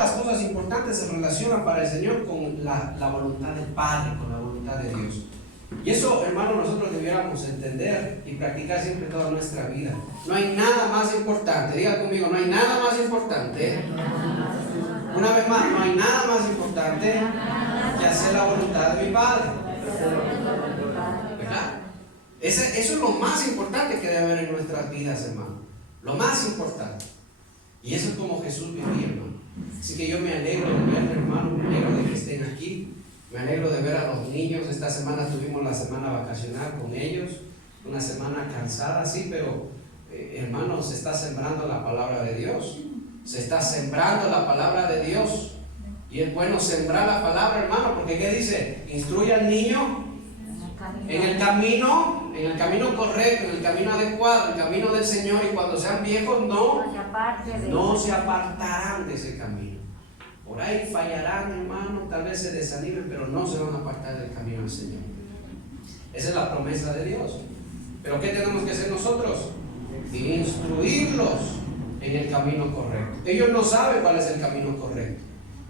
Las cosas importantes se relacionan para el Señor con la voluntad del Padre, con la voluntad de Dios. Y eso, hermano, nosotros debiéramos entender y practicar siempre toda nuestra vida. No hay nada más importante, diga conmigo, no hay nada más importante. Una vez más, no hay nada más importante que hacer la voluntad de mi Padre. ¿Verdad? Eso es lo más importante que debe haber en nuestras vidas, hermano. Lo más importante. Y eso es como Jesús vivía, hermano. Así que yo me alegro de ver, hermano, me alegro de que estén aquí. Me alegro de ver a los niños. Esta semana tuvimos la semana vacacional con ellos. Una semana cansada, sí, pero hermano, se está sembrando la palabra de Dios. Se está sembrando la palabra de Dios. Y es bueno sembrar la palabra, hermano, porque ¿qué dice? Instruye al niño en el camino correcto, en el camino adecuado, el camino del Señor, y cuando sean viejos no se apartarán de ese camino. Por ahí fallarán, hermano, tal vez se desanimen, pero no se van a apartar del camino del Señor. Esa es la promesa de Dios. Pero ¿qué tenemos que hacer nosotros? Instruirlos en el camino correcto. Ellos no saben cuál es el camino correcto.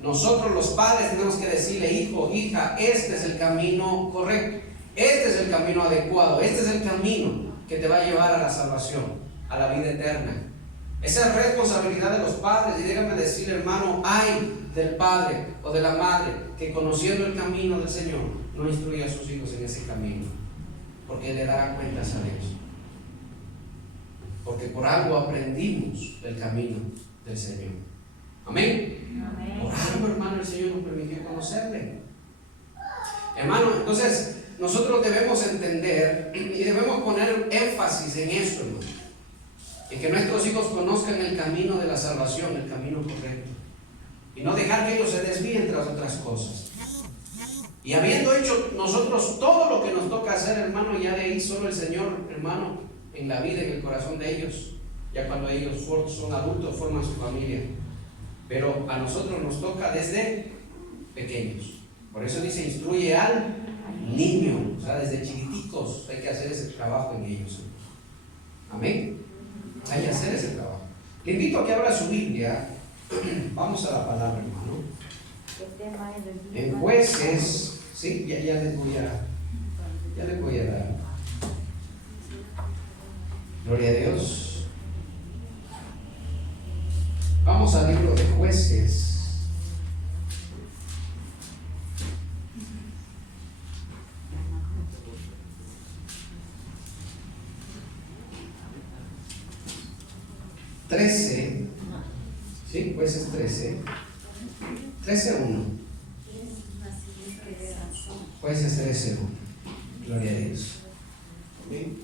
Nosotros los padres tenemos que decirle: hijo, hija, este es el camino correcto, este es el camino adecuado, este es el camino que te va a llevar a la salvación, a la vida eterna. Esa es responsabilidad de los padres. Y déjame decirle, hermano, ay del padre o de la madre que, conociendo el camino del Señor, no instruye a sus hijos en ese camino, porque le dará cuentas a Dios. Porque por algo aprendimos el camino del Señor. Amén. Amén. Por algo, hermano, el Señor nos permitió conocerle. Hermano, entonces nosotros debemos entender y debemos poner énfasis en esto, hermano, en que nuestros hijos conozcan el camino de la salvación, el camino correcto, y no dejar que ellos se desvíen tras otras cosas. Y habiendo hecho nosotros todo lo que nos toca hacer, hermano, ya de ahí solo el Señor, hermano, en la vida, en el corazón de ellos, ya cuando ellos son adultos, forman su familia. Pero a nosotros nos toca desde pequeños. Por eso dice: instruye al niño. O sea, desde chiquiticos hay que hacer ese trabajo en ellos. Amén. Hay que hacer ese trabajo. Le invito a que abra su Biblia. Vamos a la palabra, hermano. En Jueces, sí, ya les voy a dar. Gloria a Dios. Vamos al libro de Jueces. Sí, Jueces 13:1. Jueces 13:1. Gloria a Dios. ¿Sí?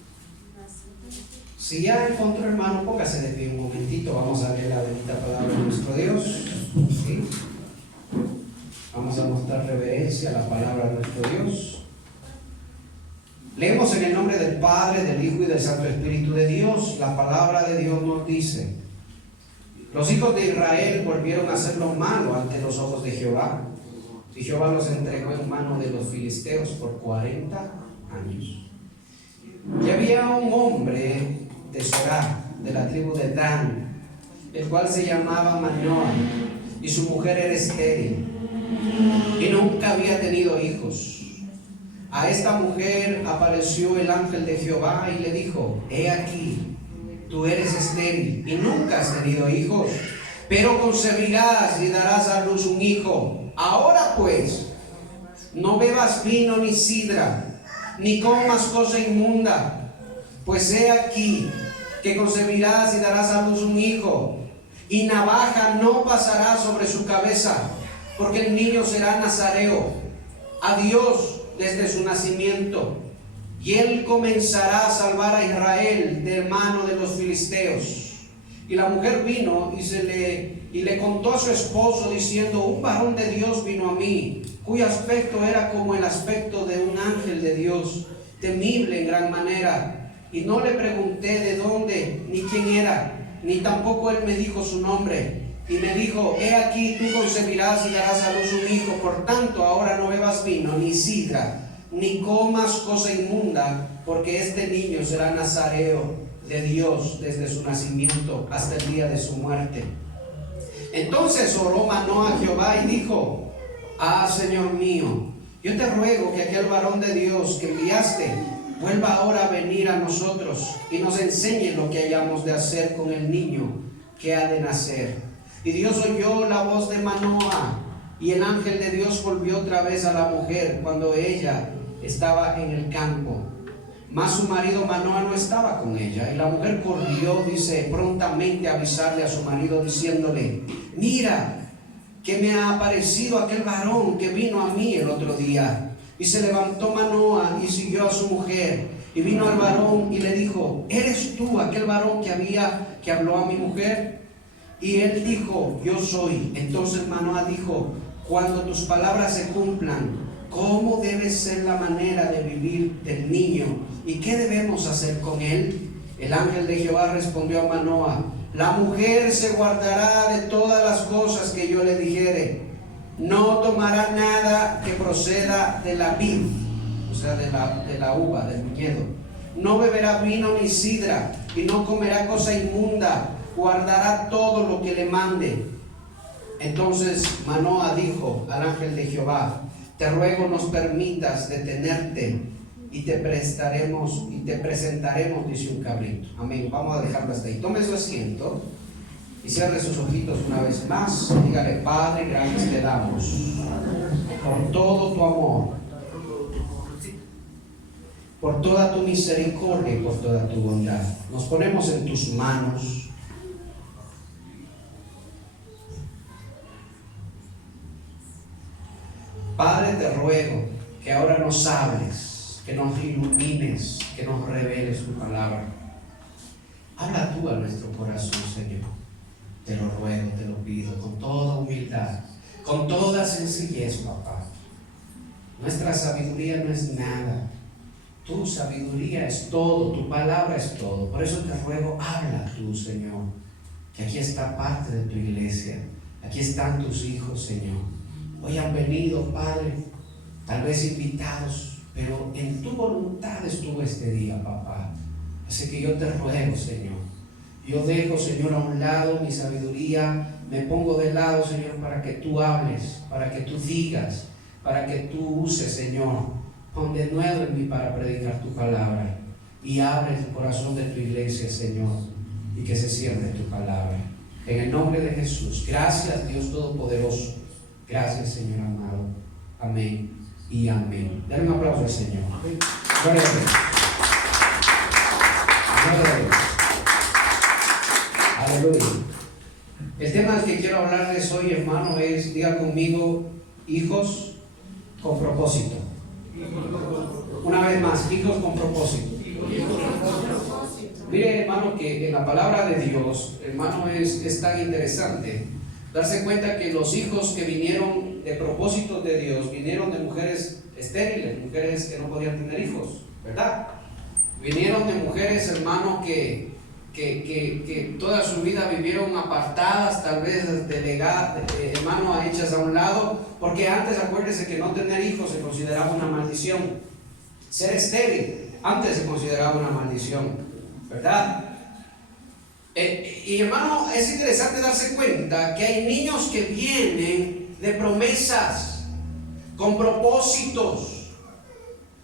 Si ya encontró, hermano, póngase de pie un momentito. Vamos a leer la bendita palabra de nuestro Dios. ¿Sí? Vamos a mostrar reverencia a la palabra de nuestro Dios. Leemos en el nombre del Padre, del Hijo y del Santo Espíritu de Dios. La palabra de Dios nos dice: los hijos de Israel volvieron a hacer lo malo ante los ojos de Jehová, y Jehová los entregó en mano de los filisteos por 40 años. Y había un hombre de Sorá, de la tribu de Dan, el cual se llamaba Manoah, y su mujer era estéril, y nunca había tenido hijos. A esta mujer apareció el ángel de Jehová y le dijo: he aquí, tú eres estéril y nunca has tenido hijos, pero concebirás y darás a luz un hijo. Ahora pues, no bebas vino ni sidra, ni comas cosa inmunda, pues he aquí que concebirás y darás a luz un hijo, y navaja no pasará sobre su cabeza, porque el niño será nazareo a Dios desde su nacimiento, y él comenzará a salvar a Israel de mano de los filisteos. Y la mujer vino y le contó a su esposo, diciendo: un varón de Dios vino a mí, cuyo aspecto era como el aspecto de un ángel de Dios, temible en gran manera. Y no le pregunté de dónde, ni quién era, ni tampoco él me dijo su nombre. Y me dijo: he aquí, tú concebirás y darás a luz un hijo. Por tanto, ahora no bebas vino, ni sidra, ni comas cosa inmunda, porque este niño será nazareo de Dios desde su nacimiento hasta el día de su muerte. Entonces oró Manoah a Jehová y dijo: ah, Señor mío, yo te ruego que aquel varón de Dios que enviaste vuelva ahora a venir a nosotros y nos enseñe lo que hayamos de hacer con el niño que ha de nacer. Y Dios oyó la voz de Manoah, y el ángel de Dios volvió otra vez a la mujer cuando ella estaba en el campo. Mas su marido Manoah no estaba con ella, y la mujer corrió, dice, prontamente a avisarle a su marido, diciéndole: mira, que me ha aparecido aquel varón que vino a mí el otro día. Y se levantó Manoah y siguió a su mujer, y vino al varón y le dijo: ¿eres tú aquel varón que habló a mi mujer? Y él dijo: yo soy. Entonces Manoah dijo: cuando tus palabras se cumplan, ¿cómo debe ser la manera de vivir del niño? ¿Y qué debemos hacer con él? El ángel de Jehová respondió a Manoah: la mujer se guardará de todas las cosas que yo le dijere. No tomará nada que proceda de la vid, o sea, de la uva, del viñedo. No beberá vino ni sidra, y no comerá cosa inmunda. Guardará todo lo que le mande. Entonces Manoah dijo al ángel de Jehová: te ruego nos permitas detenerte, y te presentaremos, dice, un cabrito. Amén. Vamos a dejarlo hasta ahí. Tome su asiento y cierre sus ojitos una vez más. Dígale: Padre, gracias te damos por todo tu amor, por toda tu misericordia y por toda tu bondad. Nos ponemos en tus manos. Padre, te ruego que ahora nos hables, que nos ilumines, que nos reveles tu palabra. Habla tú a nuestro corazón, Señor. Te lo ruego, te lo pido, con toda humildad, con toda sencillez, papá. Nuestra sabiduría no es nada. Tu sabiduría es todo, tu palabra es todo. Por eso te ruego, habla tú, Señor. Que aquí está parte de tu iglesia. Aquí están tus hijos, Señor. Hoy han venido, Padre, tal vez invitados, pero en tu voluntad estuvo este día, papá. Así que yo te ruego, Señor. Yo dejo, Señor, a un lado mi sabiduría, me pongo de lado, Señor, para que tú hables, para que tú digas, para que tú uses, Señor. Pon de nuevo en mí para predicar tu palabra, y abre el corazón de tu iglesia, Señor, y que se siembre tu palabra. En el nombre de Jesús. Gracias, Dios Todopoderoso. Gracias, Señor amado. Amén y amén. Dale un aplauso al Señor. Gloria a Dios. Gloria a Dios. Aleluya. El tema que quiero hablarles hoy, hermano, es, diga conmigo, hijos con propósito. Una vez más, hijos con propósito. Mire, hermano, que en la palabra de Dios, hermano, es tan interesante darse cuenta que los hijos que vinieron de propósitos de Dios vinieron de mujeres estériles, mujeres que no podían tener hijos, ¿verdad? Vinieron de mujeres, hermano, que toda su vida vivieron apartadas, tal vez delegadas, hermano, hechas a un lado, porque antes, acuérdese que no tener hijos se consideraba una maldición. Ser estéril antes se consideraba una maldición, ¿verdad? Y hermano, es interesante darse cuenta que hay niños que vienen de promesas, con propósitos,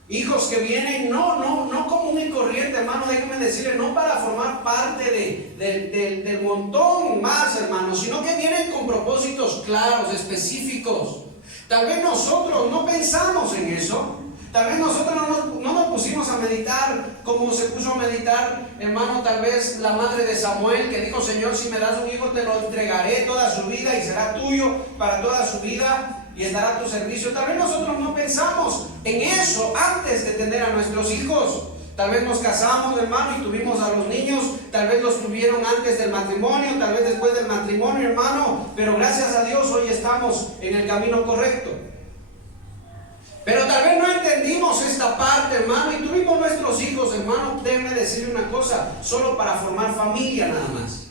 hijos que vienen no común y corriente, hermano, déjeme decirle, no para formar parte del montón más, hermano, sino que vienen con propósitos claros, específicos. Tal vez nosotros no pensamos en eso. Tal vez nosotros no nos pusimos a meditar como se puso a meditar, hermano, tal vez la madre de Samuel, que dijo: Señor, si me das un hijo te lo entregaré toda su vida y será tuyo para toda su vida y estará a tu servicio. Tal vez nosotros no pensamos en eso antes de tener a nuestros hijos. Tal vez nos casamos, hermano, y tuvimos a los niños, tal vez los tuvieron antes del matrimonio, tal vez después del matrimonio, hermano, pero gracias a Dios hoy estamos en el camino correcto. Pero tal vez no entendimos esta parte, hermano, y tuvimos nuestros hijos, hermano, déjeme decirle una cosa, solo para formar familia nada más.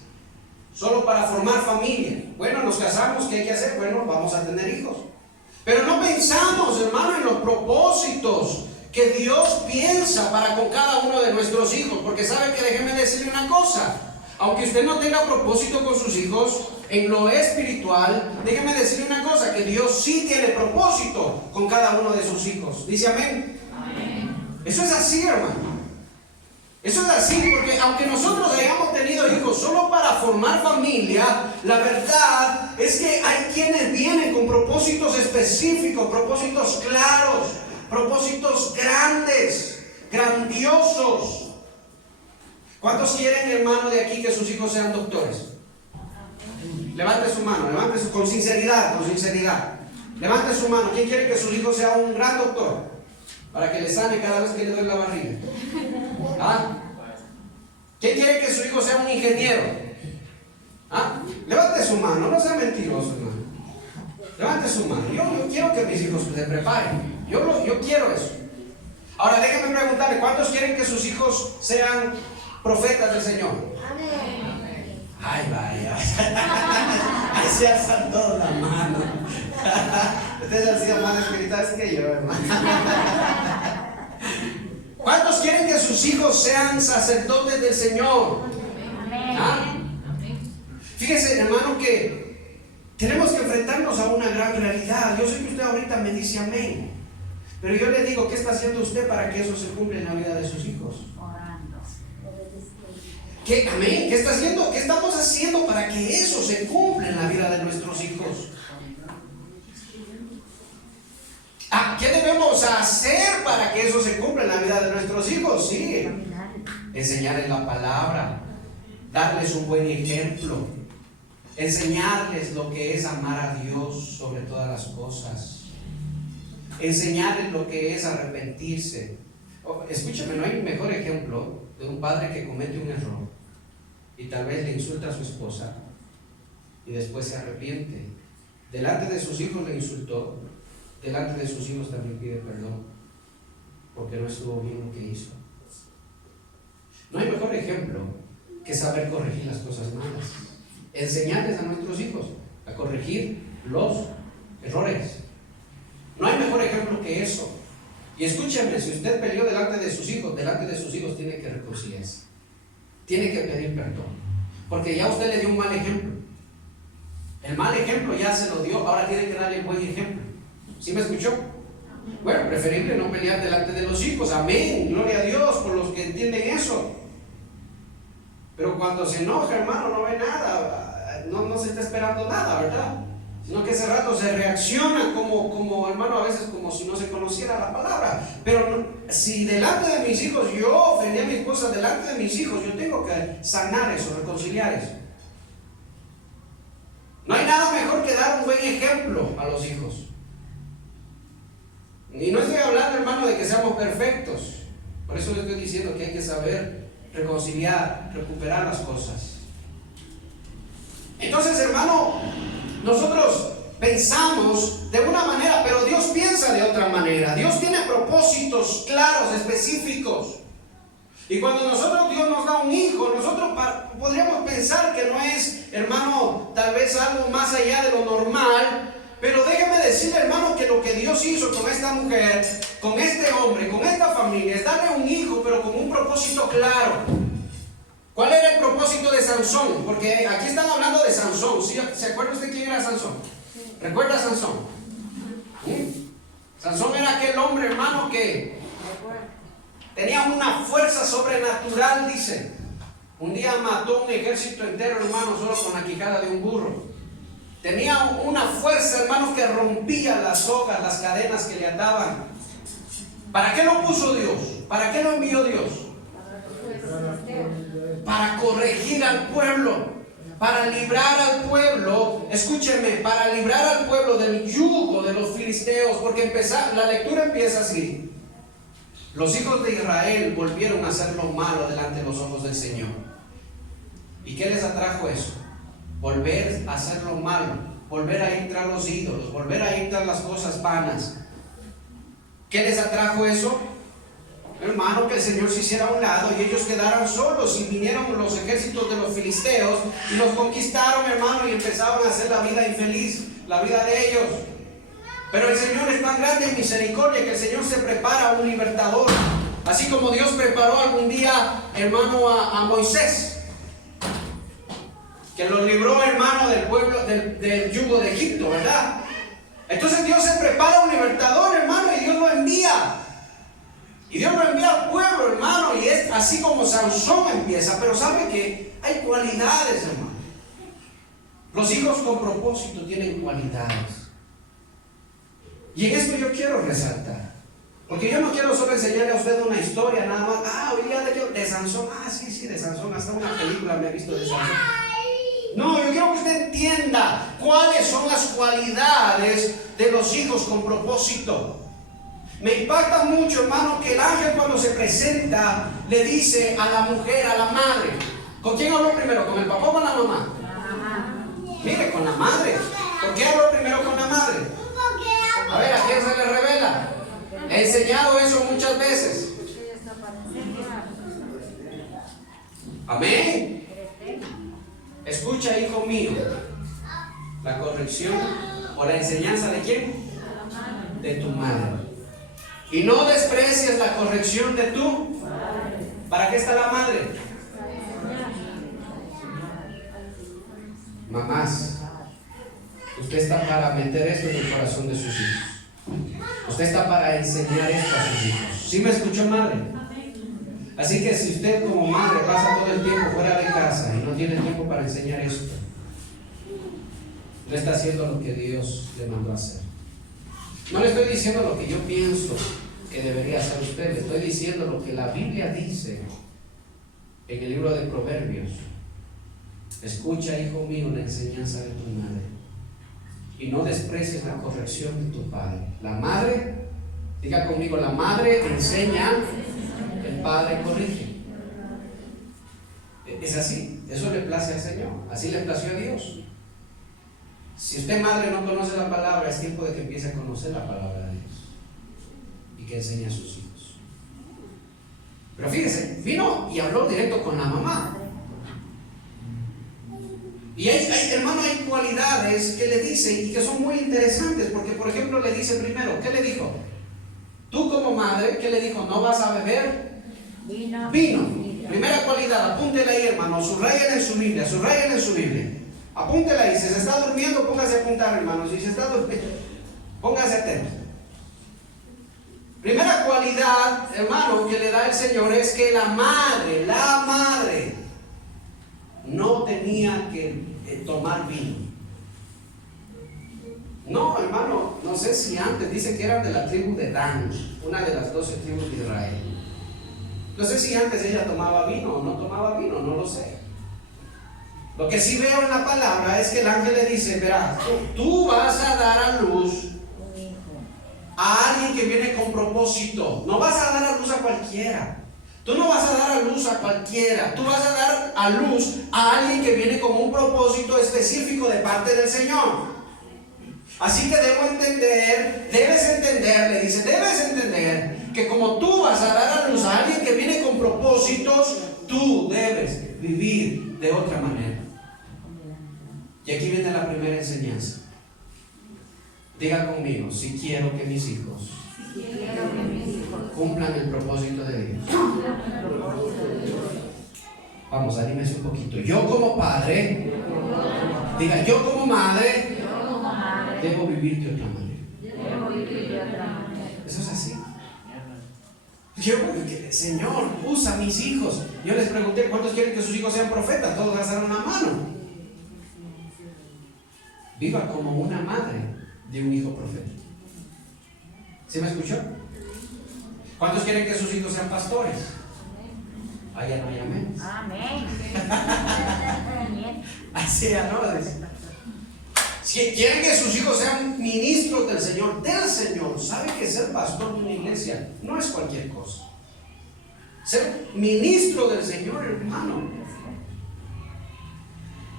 Solo para formar familia. Bueno, nos casamos, ¿qué hay que hacer? Bueno, vamos a tener hijos. Pero no pensamos, hermano, en los propósitos que Dios piensa para con cada uno de nuestros hijos. Porque sabe que, déjeme decirle una cosa, aunque usted no tenga propósito con sus hijos, en lo espiritual, déjeme decirle una cosa, que Dios sí tiene propósito con cada uno de sus hijos. Dice amén. Amén. Eso es así, hermano. Eso es así, porque aunque nosotros hayamos tenido hijos solo para formar familia, la verdad es que hay quienes vienen con propósitos específicos, propósitos claros, propósitos grandes, grandiosos. ¿Cuántos quieren, hermano, de aquí que sus hijos sean doctores? Levante su mano, con sinceridad, con sinceridad. Levante su mano. ¿Quién quiere que sus hijos sea un gran doctor? Para que le sane cada vez que le duele la barriga. ¿Ah? ¿Quién quiere que su hijo sea un ingeniero? ¿Ah? Levante su mano, no sea mentiroso, hermano. Levante su mano. Yo quiero que mis hijos se preparen. Yo quiero eso. Ahora déjenme preguntarle, ¿cuántos quieren que sus hijos sean profetas del Señor? Amén. Ay, vaya. Ahí se alzan todos la mano. Ustedes han sido más espirituales que yo, hermano. ¿Cuántos quieren que sus hijos sean sacerdotes del Señor? ¿Ah? Fíjese, hermano, que tenemos que enfrentarnos a una gran realidad. Yo sé que usted ahorita me dice amén, pero yo le digo, ¿qué está haciendo usted para que eso se cumpla en la vida de sus hijos? ¿Qué, amén? ¿Qué está haciendo? ¿Qué estamos haciendo para que eso se cumpla en la vida de nuestros hijos? ¿Qué debemos hacer para que eso se cumpla en la vida de nuestros hijos? Sí, enseñarles la palabra, darles un buen ejemplo, enseñarles lo que es amar a Dios sobre todas las cosas, enseñarles lo que es arrepentirse. Escúchame, no hay mejor ejemplo de un padre que comete un error y tal vez le insulta a su esposa y después se arrepiente. Delante de sus hijos le insultó, delante de sus hijos también pide perdón porque no estuvo bien lo que hizo. No hay mejor ejemplo que saber corregir las cosas malas, enseñarles a nuestros hijos a corregir los errores. No hay mejor ejemplo que eso. Y escúcheme, si usted peleó delante de sus hijos tiene que reconciliarse, tiene que pedir perdón, porque ya usted le dio un mal ejemplo. El mal ejemplo ya se lo dio, ahora tiene que darle el buen ejemplo. ¿Sí me escuchó? Bueno, preferible no pelear delante de los hijos. Amén, gloria a Dios por los que entienden eso. Pero cuando se enoja, hermano, no ve nada, no se está esperando nada, ¿verdad? Sino que ese rato se reacciona como hermano, a veces como si no se conociera la palabra. Pero si delante de mis hijos yo ofendí a mi esposa, delante de mis hijos yo tengo que sanar eso, reconciliar eso. No hay nada mejor que dar un buen ejemplo a los hijos. Y no estoy hablando, hermano, de que seamos perfectos. Por eso le estoy diciendo que hay que saber reconciliar, recuperar las cosas. Entonces, hermano, nosotros pensamos de una manera, pero Dios piensa de otra manera. Dios tiene propósitos claros, específicos. Y cuando Dios nos da un hijo, nosotros podríamos pensar que no es, hermano, tal vez algo más allá de lo normal. Pero déjeme decirle, hermano, que lo que Dios hizo con esta mujer, con este hombre, con esta familia, es darle un hijo, pero con un propósito claro. ¿Cuál era el propósito de Sansón? Porque aquí están hablando de Sansón. ¿Sí? ¿Se acuerda usted quién era Sansón? ¿Recuerda a Sansón? Sansón era aquel hombre, hermano, que tenía una fuerza sobrenatural, dice. Un día mató un ejército entero, hermano, solo con la quijada de un burro. Tenía una fuerza, hermanos, que rompía las sogas, las cadenas que le ataban. ¿Para qué lo puso Dios? ¿Para qué lo envió Dios? Para corregir al pueblo, para librar al pueblo, escúchenme, para librar al pueblo del yugo de los filisteos, porque la lectura empieza así. Los hijos de Israel volvieron a hacer lo malo delante de los ojos del Señor. ¿Y qué les atrajo eso? Volver a hacer lo malo, volver a ir tras los ídolos, volver a ir tras las cosas vanas. ¿Qué les atrajo eso? Hermano, que el Señor se hiciera a un lado y ellos quedaran solos, y vinieron los ejércitos de los filisteos y los conquistaron, hermano, y empezaron a hacer la vida infeliz, la vida de ellos. Pero el Señor es tan grande en misericordia que el Señor se prepara a un libertador, así como Dios preparó algún día, hermano, a Moisés. que los libró, hermano, del pueblo, del yugo de Egipto, ¿verdad? Entonces Dios se prepara un libertador, hermano, y Dios lo envía. Y Dios lo envía al pueblo, hermano, y es así como Sansón empieza. Pero sabe que hay cualidades, hermano. Los hijos con propósito tienen cualidades. Y en esto yo quiero resaltar. Porque yo no quiero solo enseñarle a usted una historia nada más. Hoy día de Sansón. Sí, de Sansón. Hasta una película me he visto de Sansón. No, yo quiero que usted entienda cuáles son las cualidades de los hijos con propósito. Me impacta mucho, hermano, que el ángel cuando se presenta le dice a la mujer, a la madre. ¿Con quién habló primero? ¿Con el papá o con la mamá? Mire, con la madre. ¿Por qué habló primero con la madre? A ver, ¿a quién se le revela? He enseñado eso muchas veces. Amén. Escucha, hijo mío, la corrección o la enseñanza de quién? De tu madre. Y no desprecies la corrección de tu madre. ¿Para qué está la madre? Mamás, usted está para meter esto en el corazón de sus hijos. Usted está para enseñar esto a sus hijos. ¿Sí me escuchó, madre? Así que si usted como madre pasa todo el tiempo fuera de casa y no tiene tiempo para enseñar esto, no está haciendo lo que Dios le mandó a hacer. No le estoy diciendo lo que yo pienso que debería hacer usted, le estoy diciendo lo que la Biblia dice en el libro de Proverbios. Escucha, hijo mío, la enseñanza de tu madre y no desprecies la corrección de tu padre. La madre, diga conmigo, la madre enseña, el padre corrige. Es así, eso le place al Señor, así le plació a Dios. Si usted, madre, no conoce la palabra, es tiempo de que empiece a conocer la palabra de Dios y que enseñe a sus hijos. Pero fíjese, vino y habló directo con la mamá. Y hermano, hay cualidades que le dice y que son muy interesantes, porque por ejemplo le dice primero, ¿qué le dijo? Tú como madre, ¿qué le dijo? No vas a beber vino. Primera cualidad, apúntela ahí, hermano, subrayen en su Biblia, apúntela ahí. Si se está durmiendo, póngase a apuntar, hermano. Si se está durmiendo, póngase atento. Primera cualidad, hermano, que le da el Señor es que la madre no tenía que tomar vino. No, hermano, no sé si antes, dice que eran de la tribu de Dan, una de las 12 tribus de Israel. No sé si antes ella tomaba vino o no tomaba vino, no lo sé. Lo que sí veo en la palabra es que el ángel le dice, verás, tú vas a dar a luz a alguien que viene con propósito. No vas a dar a luz a cualquiera. Tú no vas a dar a luz a cualquiera. Tú vas a dar a luz a alguien que viene con un propósito específico de parte del Señor. Así que debes entender que como tú vas a dar a luz a alguien que viene con propósitos, tú debes vivir de otra manera. Y aquí viene la primera enseñanza. Diga conmigo, si quiero que mis hijos cumplan el propósito de Dios. Vamos, anímese un poquito. Yo como padre, diga, yo como madre, debo vivir de otra manera. Eso es así. Señor, usa a mis hijos. Yo les pregunté, ¿cuántos quieren que sus hijos sean profetas? Todos alzaron la mano. Viva como una madre de un hijo profeta. ¿Sí me escuchó? ¿Cuántos quieren que sus hijos sean pastores? Allá no hay amén. Amén. Así ya no. Si quieren que sus hijos sean ministros del Señor, sabe que ser pastor de una iglesia no es cualquier cosa. Ser ministro del Señor, hermano.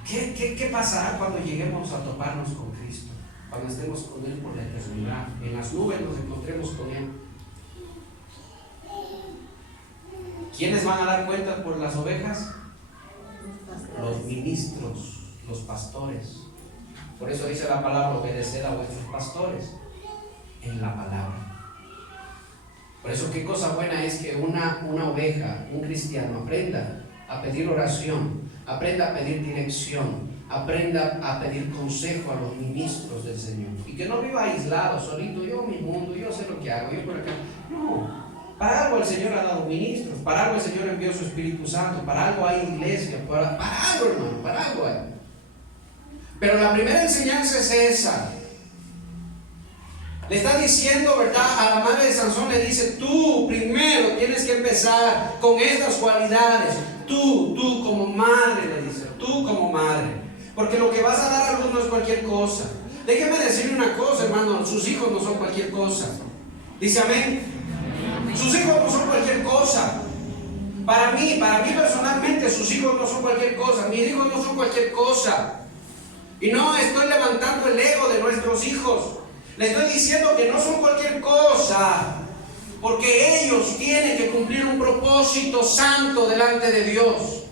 ¿Qué pasará cuando lleguemos a toparnos con Cristo? Cuando estemos con Él por la eternidad, en las nubes nos encontremos con Él. ¿Quiénes van a dar cuentas por las ovejas? Los ministros, los pastores. Por eso dice la palabra, obedeced a vuestros pastores en la palabra. Por eso qué cosa buena es que una oveja, un cristiano, aprenda a pedir oración, aprenda a pedir dirección, aprenda a pedir consejo a los ministros del Señor. Y que no viva aislado, solito, yo mi mundo, yo sé lo que hago, yo por acá. No. Para algo el Señor ha dado ministros, para algo el Señor envió su Espíritu Santo, para algo hay iglesia, para algo, hermano, para algo hay. Pero la primera enseñanza es esa. Le está diciendo, ¿verdad? A la madre de Sansón le dice, tú primero tienes que empezar con estas cualidades. Tú como madre, le dice, tú como madre. Porque lo que vas a dar a luz no es cualquier cosa. Déjeme decirle una cosa, hermano, sus hijos no son cualquier cosa. Dice amén. Sus hijos no son cualquier cosa. Para mí personalmente, sus hijos no son cualquier cosa. Mis hijos no son cualquier cosa. Y no estoy levantando el ego de nuestros hijos. Le estoy diciendo que no son cualquier cosa, porque ellos tienen que cumplir un propósito santo delante de Dios.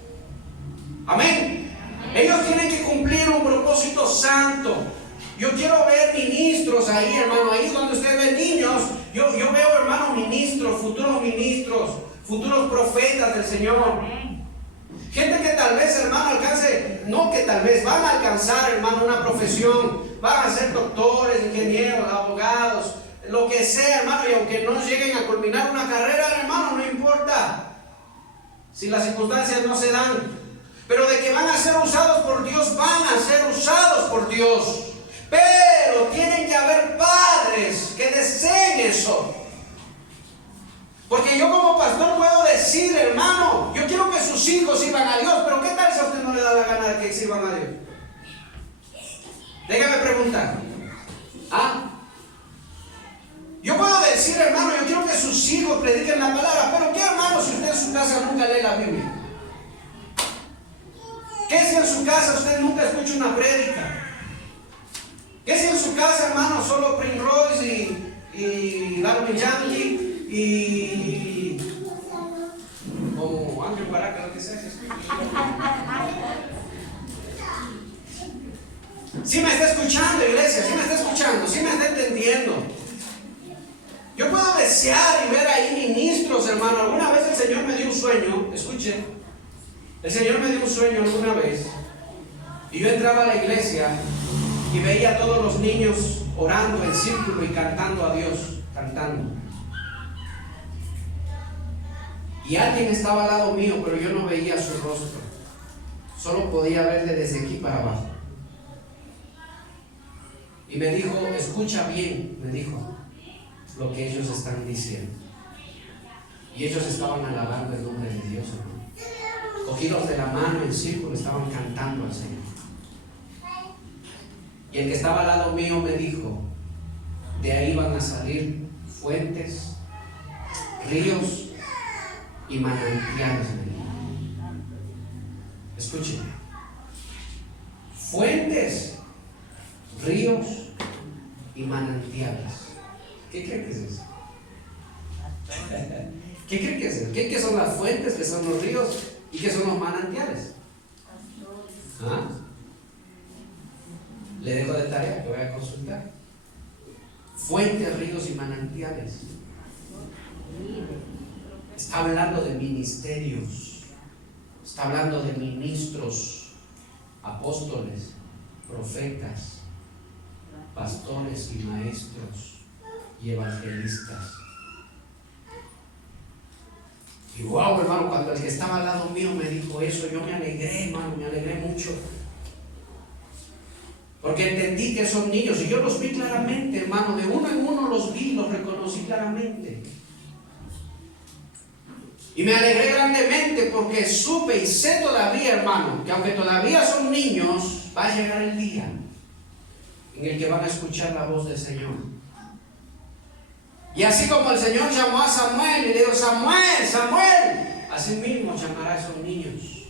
Amén. Ellos tienen que cumplir un propósito santo. Yo quiero ver ministros ahí, hermano. Ahí donde usted ve niños, yo veo, hermano, ministros, futuros profetas del Señor. Gente que tal vez, hermano, alcance, no que tal vez, van a alcanzar, hermano, una profesión, van a ser doctores, ingenieros, abogados, lo que sea, hermano, y aunque no lleguen a culminar una carrera, hermano, no importa si las circunstancias no se dan, pero de que van a ser usados por Dios, van a ser usados por Dios. Pero tienen que haber padres que deseen eso. Porque yo como pastor puedo decir, hermano, yo quiero que sus hijos sirvan a Dios, pero ¿qué tal si a usted no le da la gana de que sirvan a Dios? Déjame preguntar. Yo puedo decir, hermano, yo quiero que sus hijos prediquen la palabra, pero ¿qué, hermano, si usted en su casa nunca lee la Biblia? ¿Qué si en su casa usted nunca escucha una prédica? ¿Qué si en su casa, hermano, solo Prince Royce y Larry Yankee y como Ángel Baraca, lo que sea? ¿Sí me está escuchando, iglesia? ¿Sí me está escuchando? ¿Sí me está entendiendo? Yo puedo desear y ver ahí ministros, hermano. Alguna vez el Señor me dio un sueño. Escuche. El Señor me dio un sueño alguna vez. Y yo entraba a la iglesia y veía a todos los niños orando en círculo y cantando a Dios. Cantando. Y alguien estaba al lado mío, pero yo no veía su rostro. Solo podía verle desde aquí para abajo. Y me dijo, escucha bien, me dijo, lo que ellos están diciendo. Y ellos estaban alabando el nombre de Dios, hermano. Cogidos de la mano en círculo, estaban cantando al Señor. Y el que estaba al lado mío me dijo, de ahí van a salir fuentes, ríos y manantiales. Escuchen, fuentes, ríos y manantiales. ¿Qué creen que es eso? ¿Qué creen que es eso? ¿Qué son las fuentes? ¿Qué son los ríos? ¿Y qué son los manantiales? Le dejo de tarea que voy a consultar. Fuentes, ríos y manantiales. Está hablando de ministerios. Está hablando de ministros, apóstoles, profetas, pastores y maestros y evangelistas. Y wow, hermano, cuando el que estaba al lado mío me dijo eso, yo me alegré, hermano, me alegré mucho. Porque entendí que son niños y yo los vi claramente, hermano, de uno en uno los vi, los reconocí claramente. Y me alegré grandemente porque supe y sé todavía, hermano, que aunque todavía son niños, va a llegar el día en el que van a escuchar la voz del Señor. Y así como el Señor llamó a Samuel y le dijo, Samuel, Samuel, así mismo llamará a esos niños.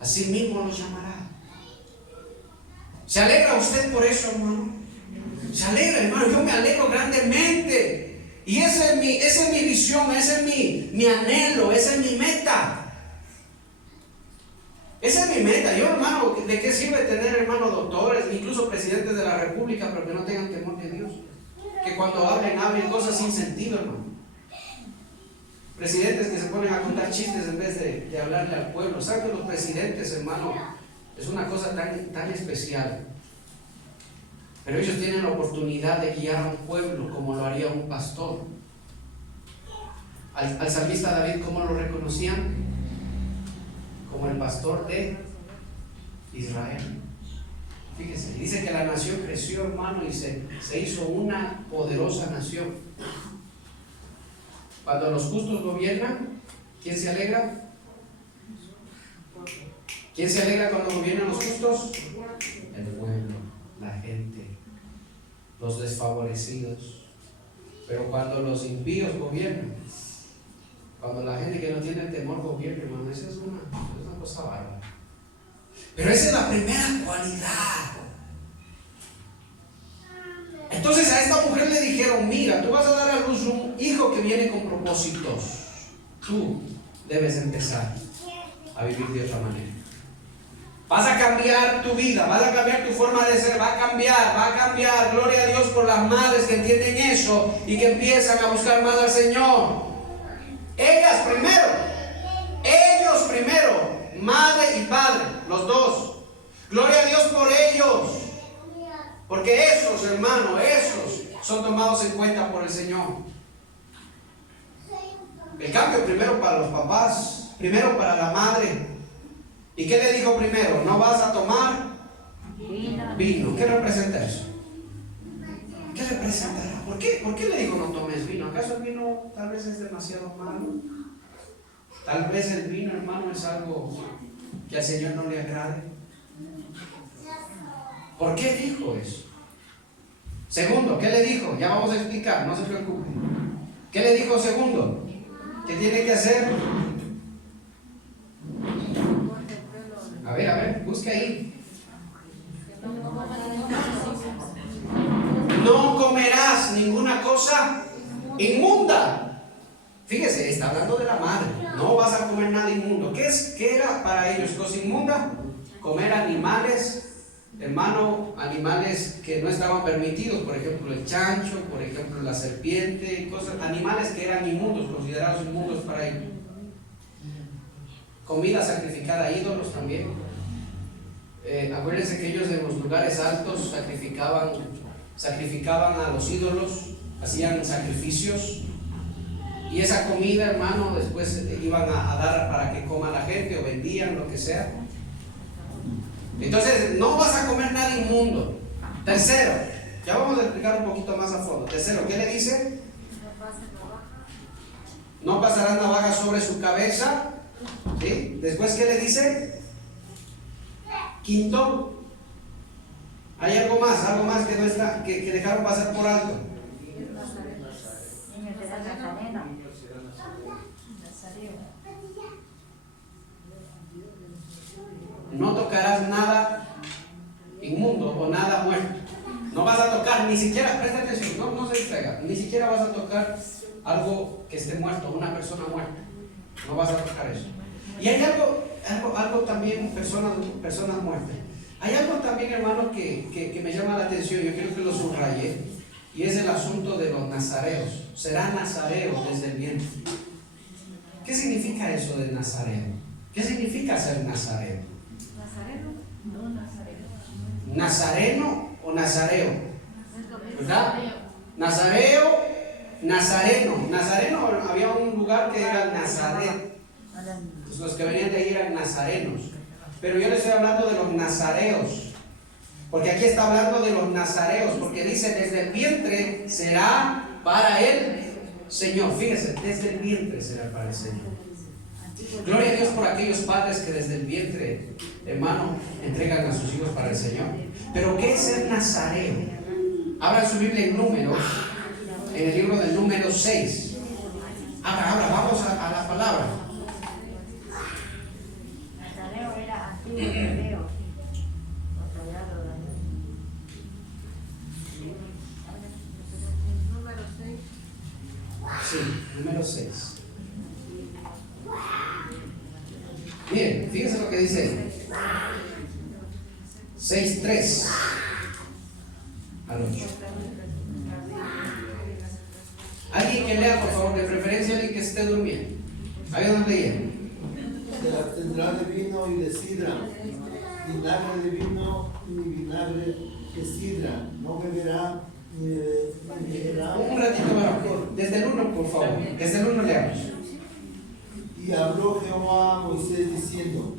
Así mismo los llamará. ¿Se alegra usted por eso, hermano? Se alegra, hermano, yo me alegro grandemente. Y esa es mi visión, ese es mi anhelo, esa es mi meta. Esa es mi meta. Yo, hermano, ¿de qué sirve tener, hermanos, doctores, incluso presidentes de la república, pero que no tengan temor de Dios? Que cuando hablen cosas sin sentido, hermano. Presidentes que se ponen a contar chistes en vez de hablarle al pueblo. ¿Saben los presidentes, hermano? Es una cosa tan especial. Pero ellos tienen la oportunidad de guiar a un pueblo como lo haría un pastor. Al salmista David, ¿cómo lo reconocían? Como el pastor de Israel. Fíjese, dice que la nación creció, hermano, y se hizo una poderosa nación. Cuando los justos gobiernan, ¿quién se alegra? ¿Quién se alegra cuando gobiernan los justos? El pueblo, la gente, los desfavorecidos. Pero cuando los impíos gobiernan, cuando la gente que no tiene el temor gobierna, hermano, esa es una cosa bárbara. Pero esa es la primera cualidad. Entonces a esta mujer le dijeron: mira, tú vas a dar a luz un hijo que viene con propósitos. Tú debes empezar a vivir de otra manera. Vas a cambiar tu vida, vas a cambiar tu forma de ser, va a cambiar. Gloria a Dios por las madres que entienden eso y que empiezan a buscar más al Señor. Ellos primero, madre y padre, los dos. Gloria a Dios por ellos, porque esos, hermanos, son tomados en cuenta por el Señor. El cambio primero para los papás, primero para la madre. ¿Y qué le dijo primero? No vas a tomar vino. ¿Qué representa eso? ¿Qué representará? ¿Por qué le dijo no tomes vino? ¿Acaso el vino tal vez es demasiado malo? Tal vez el vino, hermano, es algo que al Señor no le agrade. ¿Por qué dijo eso? Segundo, ¿qué le dijo? Ya vamos a explicar, no se preocupe. ¿Qué le dijo segundo? ¿Qué tiene que hacer? A ver, busque ahí. No comerás ninguna cosa inmunda. Fíjese, está hablando de la madre. No vas a comer nada inmundo. ¿Qué era para ellos cosa inmunda? Comer animales, hermano, animales que no estaban permitidos. Por ejemplo, el chancho, por ejemplo, la serpiente, animales que eran inmundos, considerados inmundos para ellos. Comida sacrificada a ídolos también. Acuérdense que ellos en los lugares altos sacrificaban a los ídolos, hacían sacrificios, y esa comida, hermano, después iban a dar para que coma la gente, o vendían, lo que sea. Entonces, no vas a comer nada inmundo. Tercero, ya vamos a explicar un poquito más a fondo. Tercero, ¿qué le dice? No pasará navaja sobre su cabeza. ¿Sí? Después, ¿qué le dice? Quinto, hay algo más que no está, que dejaron pasar por alto. No tocarás nada inmundo o nada muerto. No vas a tocar, ni siquiera, presta atención, no se distraiga, ni siquiera vas a tocar algo que esté muerto, una persona muerta. No vas a tocar eso. Y hay algo también, personas muertas. Hay algo también, hermano, que me llama la atención, yo quiero que lo subraye, y es el asunto de los nazareos. Será nazareo desde el vientre. ¿Qué significa eso de nazareo? ¿Qué significa ser nazareo? ¿Nazareno o nazareo? ¿Verdad? Nazareo, nazareno. Nazareno, había un lugar que era Nazaret. Pues los que venían de ahí eran nazarenos. Pero yo les estoy hablando de los nazareos. Porque aquí está hablando de los nazareos. Porque dice, desde el vientre será para el Señor. Fíjense, desde el vientre será para el Señor. Gloria a Dios por aquellos padres que desde el vientre, hermano, entregan a sus hijos para el Señor. Pero ¿qué es ser nazareo? Abran su Biblia en Números, en el libro del número 6. Abra, vamos a la palabra. Nazareo era antiguo hebreo. Número 6. Sí, número 6. Miren, fíjense lo que dice 6:3 al 8. Alguien que lea, por favor, de preferencia alguien que esté durmiendo. ¿Alguien donde lea? Se abstendrá de vino y de sidra, vinagre de vino ni vinagre de sidra, no beberá ni beberá. Un ratito más, desde el 1, por favor. Desde el 1 leamos. Y habló Jehová a Moisés diciendo: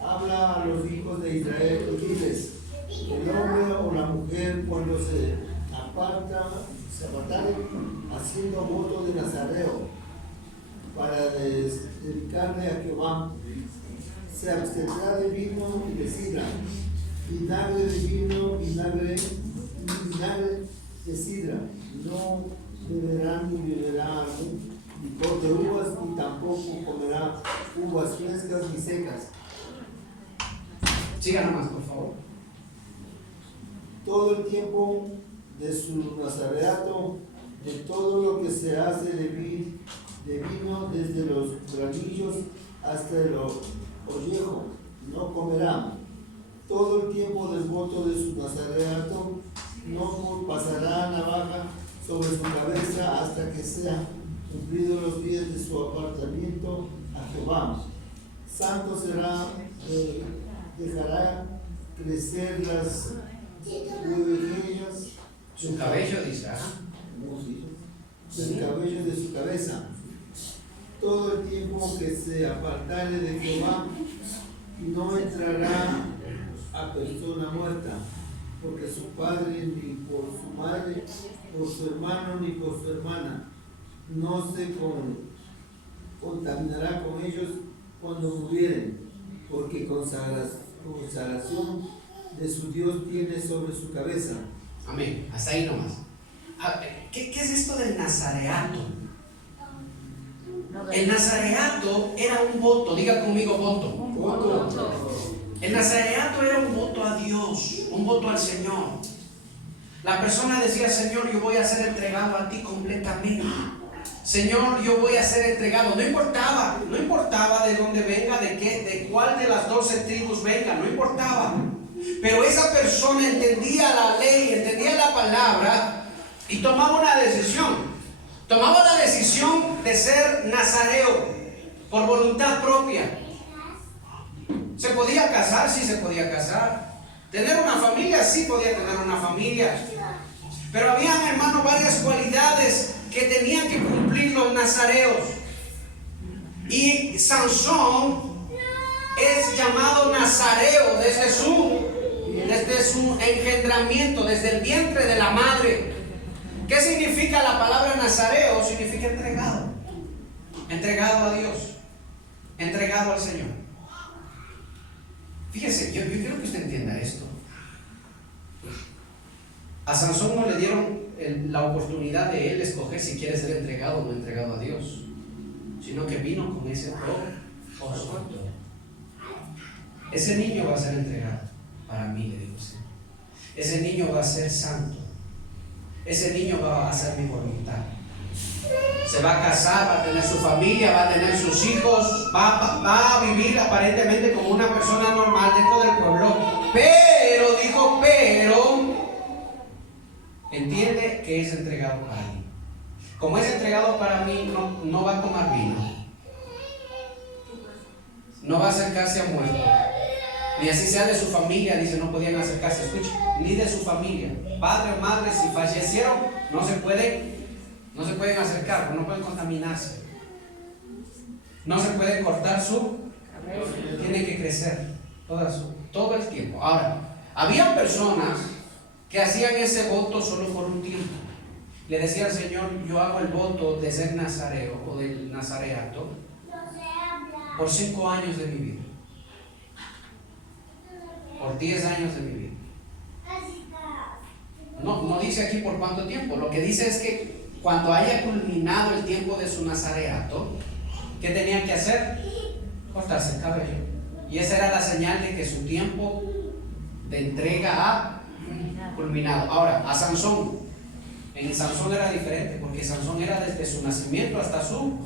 habla a los hijos de Israel y diles: el hombre o la mujer cuando se apartare haciendo voto de nazareo para dedicarle a Jehová, se abstendrá de vino y de sidra, vinagre de vino, vinagre de sidra, no beberá ni beberá licor de uvas, ni tampoco comerá uvas frescas ni secas. Siga nomás, por favor. Todo el tiempo de su nazareato, de todo lo que se hace de vino, desde los granillos hasta el ollejo, no comerá. Todo el tiempo del voto de su nazareato, no pasará navaja sobre su cabeza hasta que sean cumplidos los días de su apartamiento a Jehová. Santo será, dejará crecer las huevejillas. Su cabello dice, El cabello de su cabeza. Todo el tiempo que se apartare de Jehová, no entrará a persona muerta, porque su padre, ni por su madre, por su hermano, ni por su hermana, no se contaminará con ellos cuando murieren, porque consagración de su Dios tiene sobre su cabeza. Amén. Hasta ahí nomás. ¿Qué es esto del nazareato? El nazareato era un voto. Diga conmigo voto. El nazareato era un voto a Dios, un voto al Señor. La persona decía: Señor, yo voy a ser entregado a ti completamente. Señor, yo voy a ser entregado. No importaba de dónde venga, de cuál de las 12 tribus venga, no importaba. Pero esa persona entendía la ley, entendía la palabra y tomaba una decisión. Tomaba la decisión de ser nazareo por voluntad propia. ¿Se podía casar? Sí, se podía casar. ¿Tener una familia? Sí, podía tener una familia. Pero habían, hermanos, varias cualidades que tenían que cumplir los nazareos. Y Sansón es llamado nazareo desde su engendramiento, desde el vientre de la madre. ¿Qué significa la palabra nazareo? Significa entregado. Entregado a Dios. Entregado al Señor. Fíjese, yo quiero que usted entienda esto. A Sansón no le dieron la oportunidad de él escoger si quiere ser entregado o no entregado a Dios, sino que vino con ese propósito. Ese niño va a ser entregado para mí, le digo usted. Ese niño va a ser santo. Ese niño va a hacer mi voluntad. Se va a casar, va a tener su familia, va a tener sus hijos, va a vivir aparentemente como una persona normal dentro del pueblo. Pero entiende que es entregado para mí. Como es entregado para mí, no va a tomar vino, no va a acercarse a muerto, ni así sea de su familia. Dice, no podían acercarse, escucha, ni de su familia, padre o madre, si fallecieron, no se pueden acercar, no pueden contaminarse, no se puede cortar tiene que crecer todo el tiempo. Ahora, había personas que hacían ese voto solo por un tiempo. Le decía al Señor: yo hago el voto de ser nazareo o del nazareato por 5 años de mi vida, por 10 años de mi vida. No dice aquí por cuánto tiempo. Lo que dice es que cuando haya culminado el tiempo de su nazareato, ¿qué tenían que hacer? Cortarse el cabello. Y esa era la señal de que su tiempo de entrega ha culminado. Ahora, a Sansón, en Sansón era diferente, porque Sansón era desde su nacimiento hasta su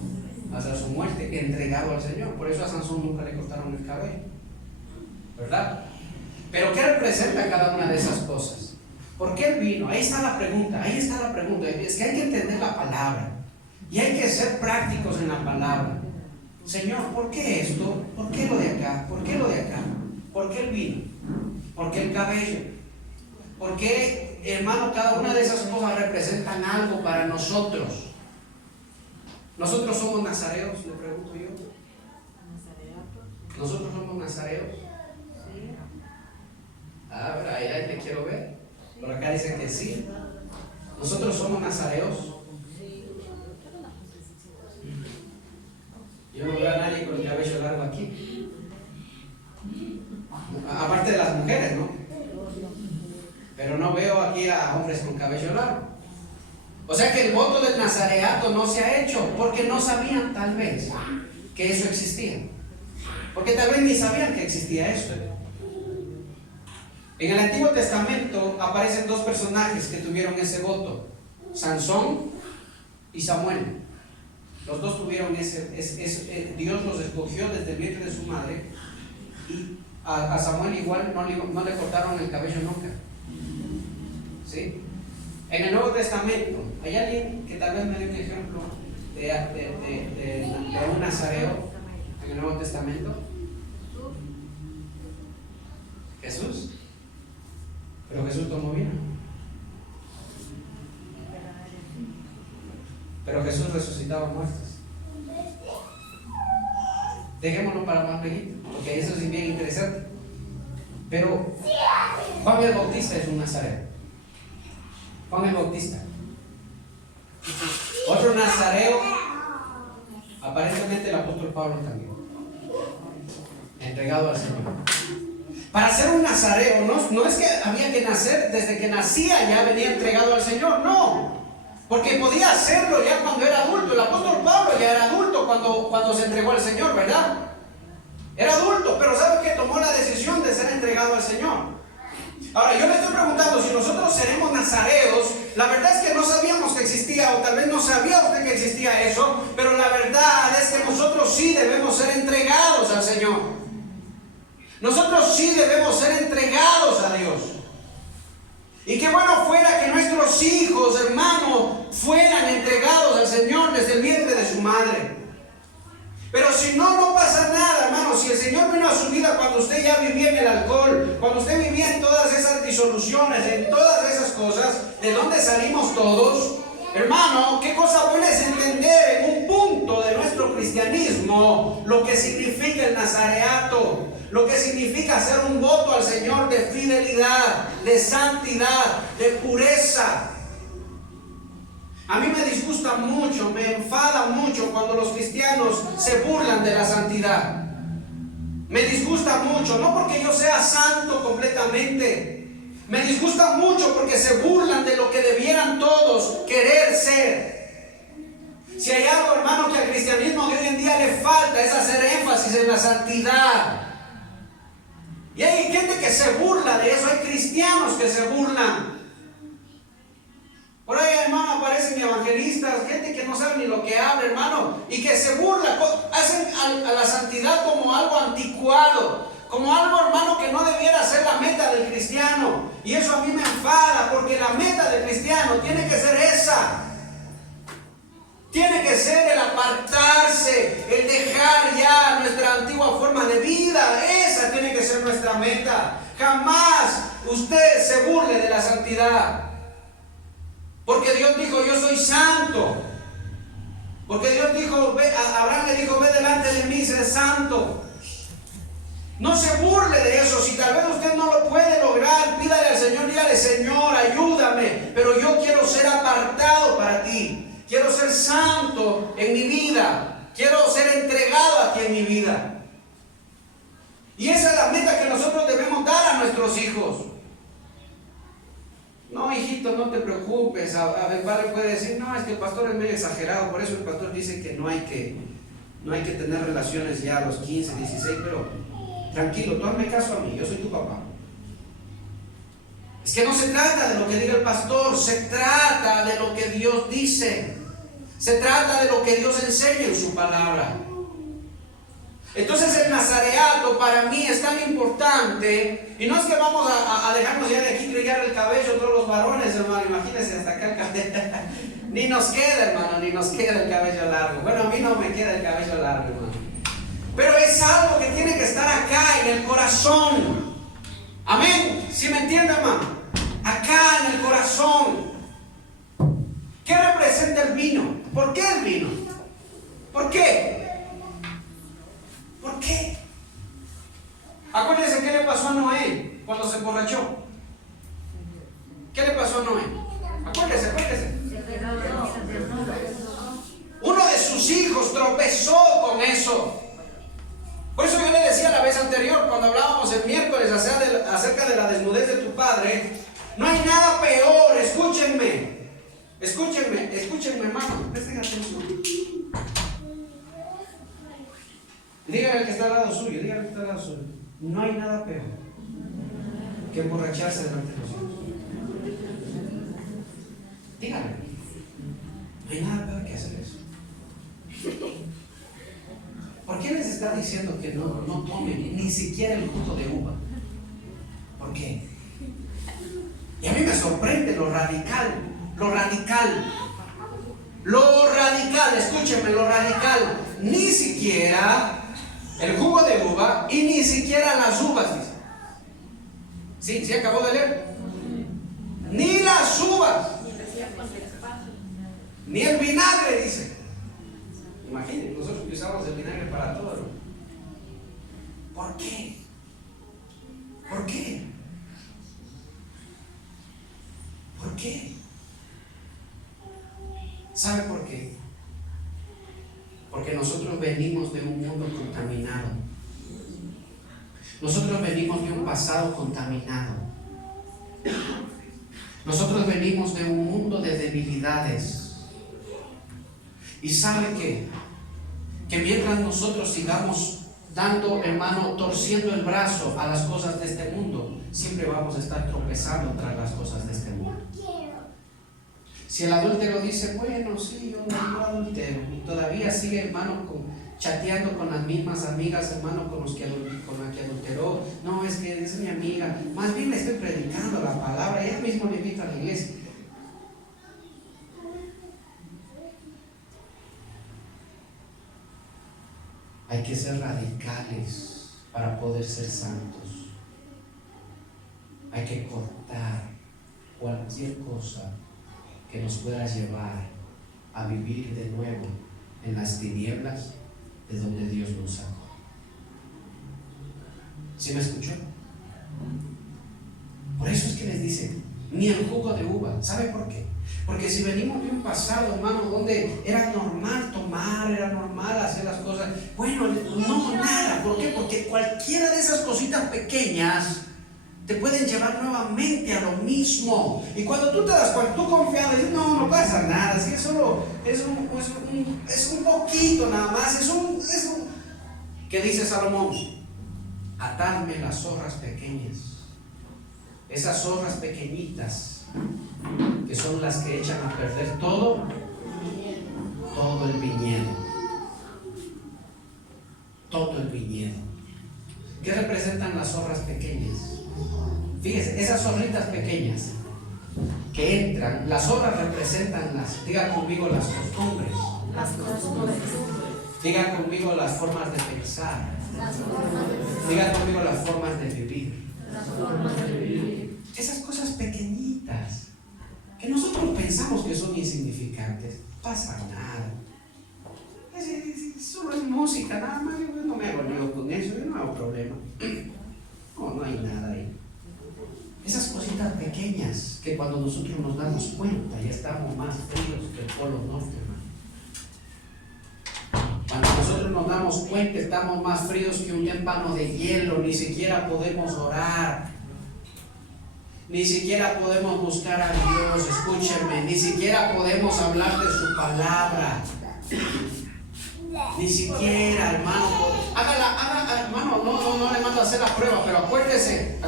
muerte entregado al Señor. Por eso a Sansón nunca le cortaron el cabello, ¿verdad? Pero ¿qué representa cada una de esas cosas? ¿Por qué él vino? Ahí está la pregunta. Es que hay que entender la palabra y hay que ser prácticos en la palabra. Señor, ¿por qué esto? ¿Por qué lo de acá? ¿Por qué lo de acá? ¿Por qué el vino? ¿Por qué el cabello? ¿Por qué, hermano, cada una de esas cosas representan algo para nosotros? ¿Nosotros somos nazareos? Le pregunto yo. ¿Nosotros somos nazareos? Ah, pero ahí te quiero ver. Por acá dicen que sí. ¿Nosotros somos nazareos? Yo no veo a nadie con el cabello largo aquí. Aparte de las mujeres, ¿no? Pero no veo aquí a hombres con cabello largo. O sea que el voto del nazareato no se ha hecho porque no sabían tal vez que eso existía. Porque tal vez ni sabían que existía eso. En el Antiguo Testamento aparecen dos personajes que tuvieron ese voto: Sansón y Samuel. Los dos tuvieron Dios los escogió desde el vientre de su madre, y a Samuel igual no le cortaron el cabello nunca. ¿Sí? En el Nuevo Testamento, ¿hay alguien que tal vez me dé un ejemplo de un nazareo en el Nuevo Testamento? Jesús. Pero Jesús tomó vino. Pero Jesús resucitaba muertos. Dejémoslo para más luego, porque eso es bien interesante. Pero Juan el Bautista es un nazareo. Juan el Bautista. Otro nazareo, aparentemente el apóstol Pablo también, entregado al Señor. Para ser un nazareo, no es que había que nacer, desde que nacía ya venía entregado al Señor, no. Porque podía hacerlo ya cuando era adulto. El apóstol Pablo ya era adulto cuando se entregó al Señor, ¿verdad? Era adulto, pero ¿sabe qué? Tomó la decisión de ser entregado al Señor. Ahora, yo le estoy preguntando si nosotros seremos nazareos. La verdad es que no sabíamos que existía, o tal vez no sabía usted que existía eso, pero la verdad es que nosotros sí debemos ser entregados al Señor. Nosotros sí debemos ser entregados a Dios. Y qué bueno fuera que nuestros hijos, hermanos, fueran entregados al Señor desde el vientre de su madre. Pero si no pasa nada, hermano. Si el Señor vino a su vida cuando usted ya vivía en el alcohol, cuando usted vivía en todas esas disoluciones, en todas esas cosas, ¿de dónde salimos todos? Hermano, qué cosa buena es entender en un punto de nuestro cristianismo lo que significa el nazareato, lo que significa hacer un voto al Señor de fidelidad, de santidad, de pureza. A mí me disgusta mucho, me enfada mucho cuando los cristianos se burlan de la santidad. Me disgusta mucho, no porque yo sea santo completamente. Me disgusta mucho porque se burlan de lo que debieran todos querer ser. Si hay algo, hermano, que al cristianismo de hoy en día le falta, es hacer énfasis en la santidad. Y hay gente que se burla de eso, hay cristianos que se burlan. Por ahí, hermano, aparecen evangelistas, gente que no sabe ni lo que habla, hermano, y que se burla, hacen a la santidad como algo anticuado, como algo, hermano, que no debiera ser la meta del cristiano. Y eso a mí me enfada, porque la meta del cristiano tiene que ser esa. Tiene que ser el apartarse, el dejar ya nuestra antigua forma de vida. Esa tiene que ser nuestra meta. Jamás usted se burle de la santidad. Porque Dios dijo, yo soy santo. Porque Dios dijo, Abraham le dijo, ve delante de mí, sé santo. No se burle de eso. Si tal vez usted no lo puede lograr, pídale al Señor, dígale, Señor, ayúdame, pero yo quiero ser apartado para ti. Quiero ser santo en mi vida. Quiero ser entregado a ti en mi vida. Y esa es la meta que nosotros debemos dar a nuestros hijos. No, hijito, no te preocupes. A ver, padre puede decir, no, es que el pastor es medio exagerado. Por eso el pastor dice que no hay que tener relaciones ya a los 15, 16, pero tranquilo, tú hazme caso a mí, yo soy tu papá. Es que no se trata de lo que diga el pastor, se trata de lo que Dios dice. Se trata de lo que Dios enseña en su palabra. Entonces el nazareato para mí es tan importante. Y no es que vamos a dejarnos ya de aquí trillar el cabello todos los varones, hermano. Imagínense hasta acá el cabello. Ni nos queda, hermano, ni nos queda el cabello largo. Bueno, a mí no me queda el cabello largo, hermano. Pero es algo que tiene que estar acá en el corazón. Amén. ¿Sí me entiende, hermano? Acá en el corazón. ¿Qué representa el vino? ¿Por qué el vino? ¿Por qué? ¿Por qué? Acuérdense qué le pasó a Noé cuando se emborrachó. ¿Qué le pasó a Noé? Acuérdense. Uno de sus hijos tropezó con eso. Por eso yo le decía la vez anterior, cuando hablábamos el miércoles acerca de la desnudez de tu padre, no hay nada peor. Escúchenme, hermano. Presten atención. Díganle al que está al lado suyo, no hay nada peor que emborracharse delante de los hijos. Díganle, no hay nada peor que hacer eso. ¿Por qué les está diciendo que no tomen ni siquiera el jugo de uva? ¿Por qué? Y a mí me sorprende lo radical, escúchenme, lo radical. Ni siquiera el jugo de uva y ni siquiera las uvas, dice. ¿Sí acabó de leer? Ni las uvas, ni el vinagre, dice. Imaginen, nosotros usamos el vinagre para todo, ¿no? ¿Por qué? ¿Por qué? ¿Por qué? ¿Sabe por qué? Porque nosotros venimos de un mundo contaminado. Nosotros venimos de un pasado contaminado. Nosotros venimos de un mundo de debilidades. ¿Y sabe qué? Que mientras nosotros sigamos dando, hermano, torciendo el brazo a las cosas de este mundo, siempre vamos a estar tropezando tras las cosas de este mundo. Si el adúltero dice, bueno, sí, yo no adultero, y todavía sigue, hermano, chateando con las mismas amigas, hermano, con la que adulteró, no, es que es mi amiga, más bien le estoy predicando la palabra, ella mismo me invita a la iglesia. Hay que ser radicales para poder ser santos. Hay que cortar cualquier cosa que nos pueda llevar a vivir de nuevo en las tinieblas de donde Dios nos sacó. ¿Sí me escuchó? Por eso es que les dice, ni el jugo de uva. ¿Sabe por qué? Porque si venimos de un pasado, hermano, donde era normal tomar, era normal hacer las cosas, bueno, no, nada. ¿Por qué? Porque cualquiera de esas cositas pequeñas te pueden llevar nuevamente a lo mismo. Y cuando tú te das cuenta, tú confiado, dices, no pasa nada, si es solo, es un poquito nada más, ¿qué dice Salomón? Atadme las zorras pequeñas, esas zorras pequeñitas, que son las que echan a perder todo el viñedo. Todo el viñedo. ¿Qué representan las zorras pequeñas? Fíjese, esas zorritas pequeñas que entran, las zorras representan diga conmigo las costumbres. Diga conmigo las formas de pensar. Diga conmigo las formas de vivir. Esas cosas pequeñitas que nosotros pensamos que son insignificantes, pasa nada. Solo es música, nada más. Yo no me hago lío con eso, yo no hago problema. No hay nada ahí. Esas cositas pequeñas que cuando nosotros nos damos cuenta ya estamos más fríos que el polo norte, hermano. Cuando nosotros nos damos cuenta estamos más fríos que un témpano de hielo, ni siquiera podemos orar, ni siquiera podemos buscar a Dios, escúchenme, ni siquiera podemos hablar de su palabra. Ni siquiera, hermano. Haga, hermano, no le mando a hacer la prueba, pero acuérdese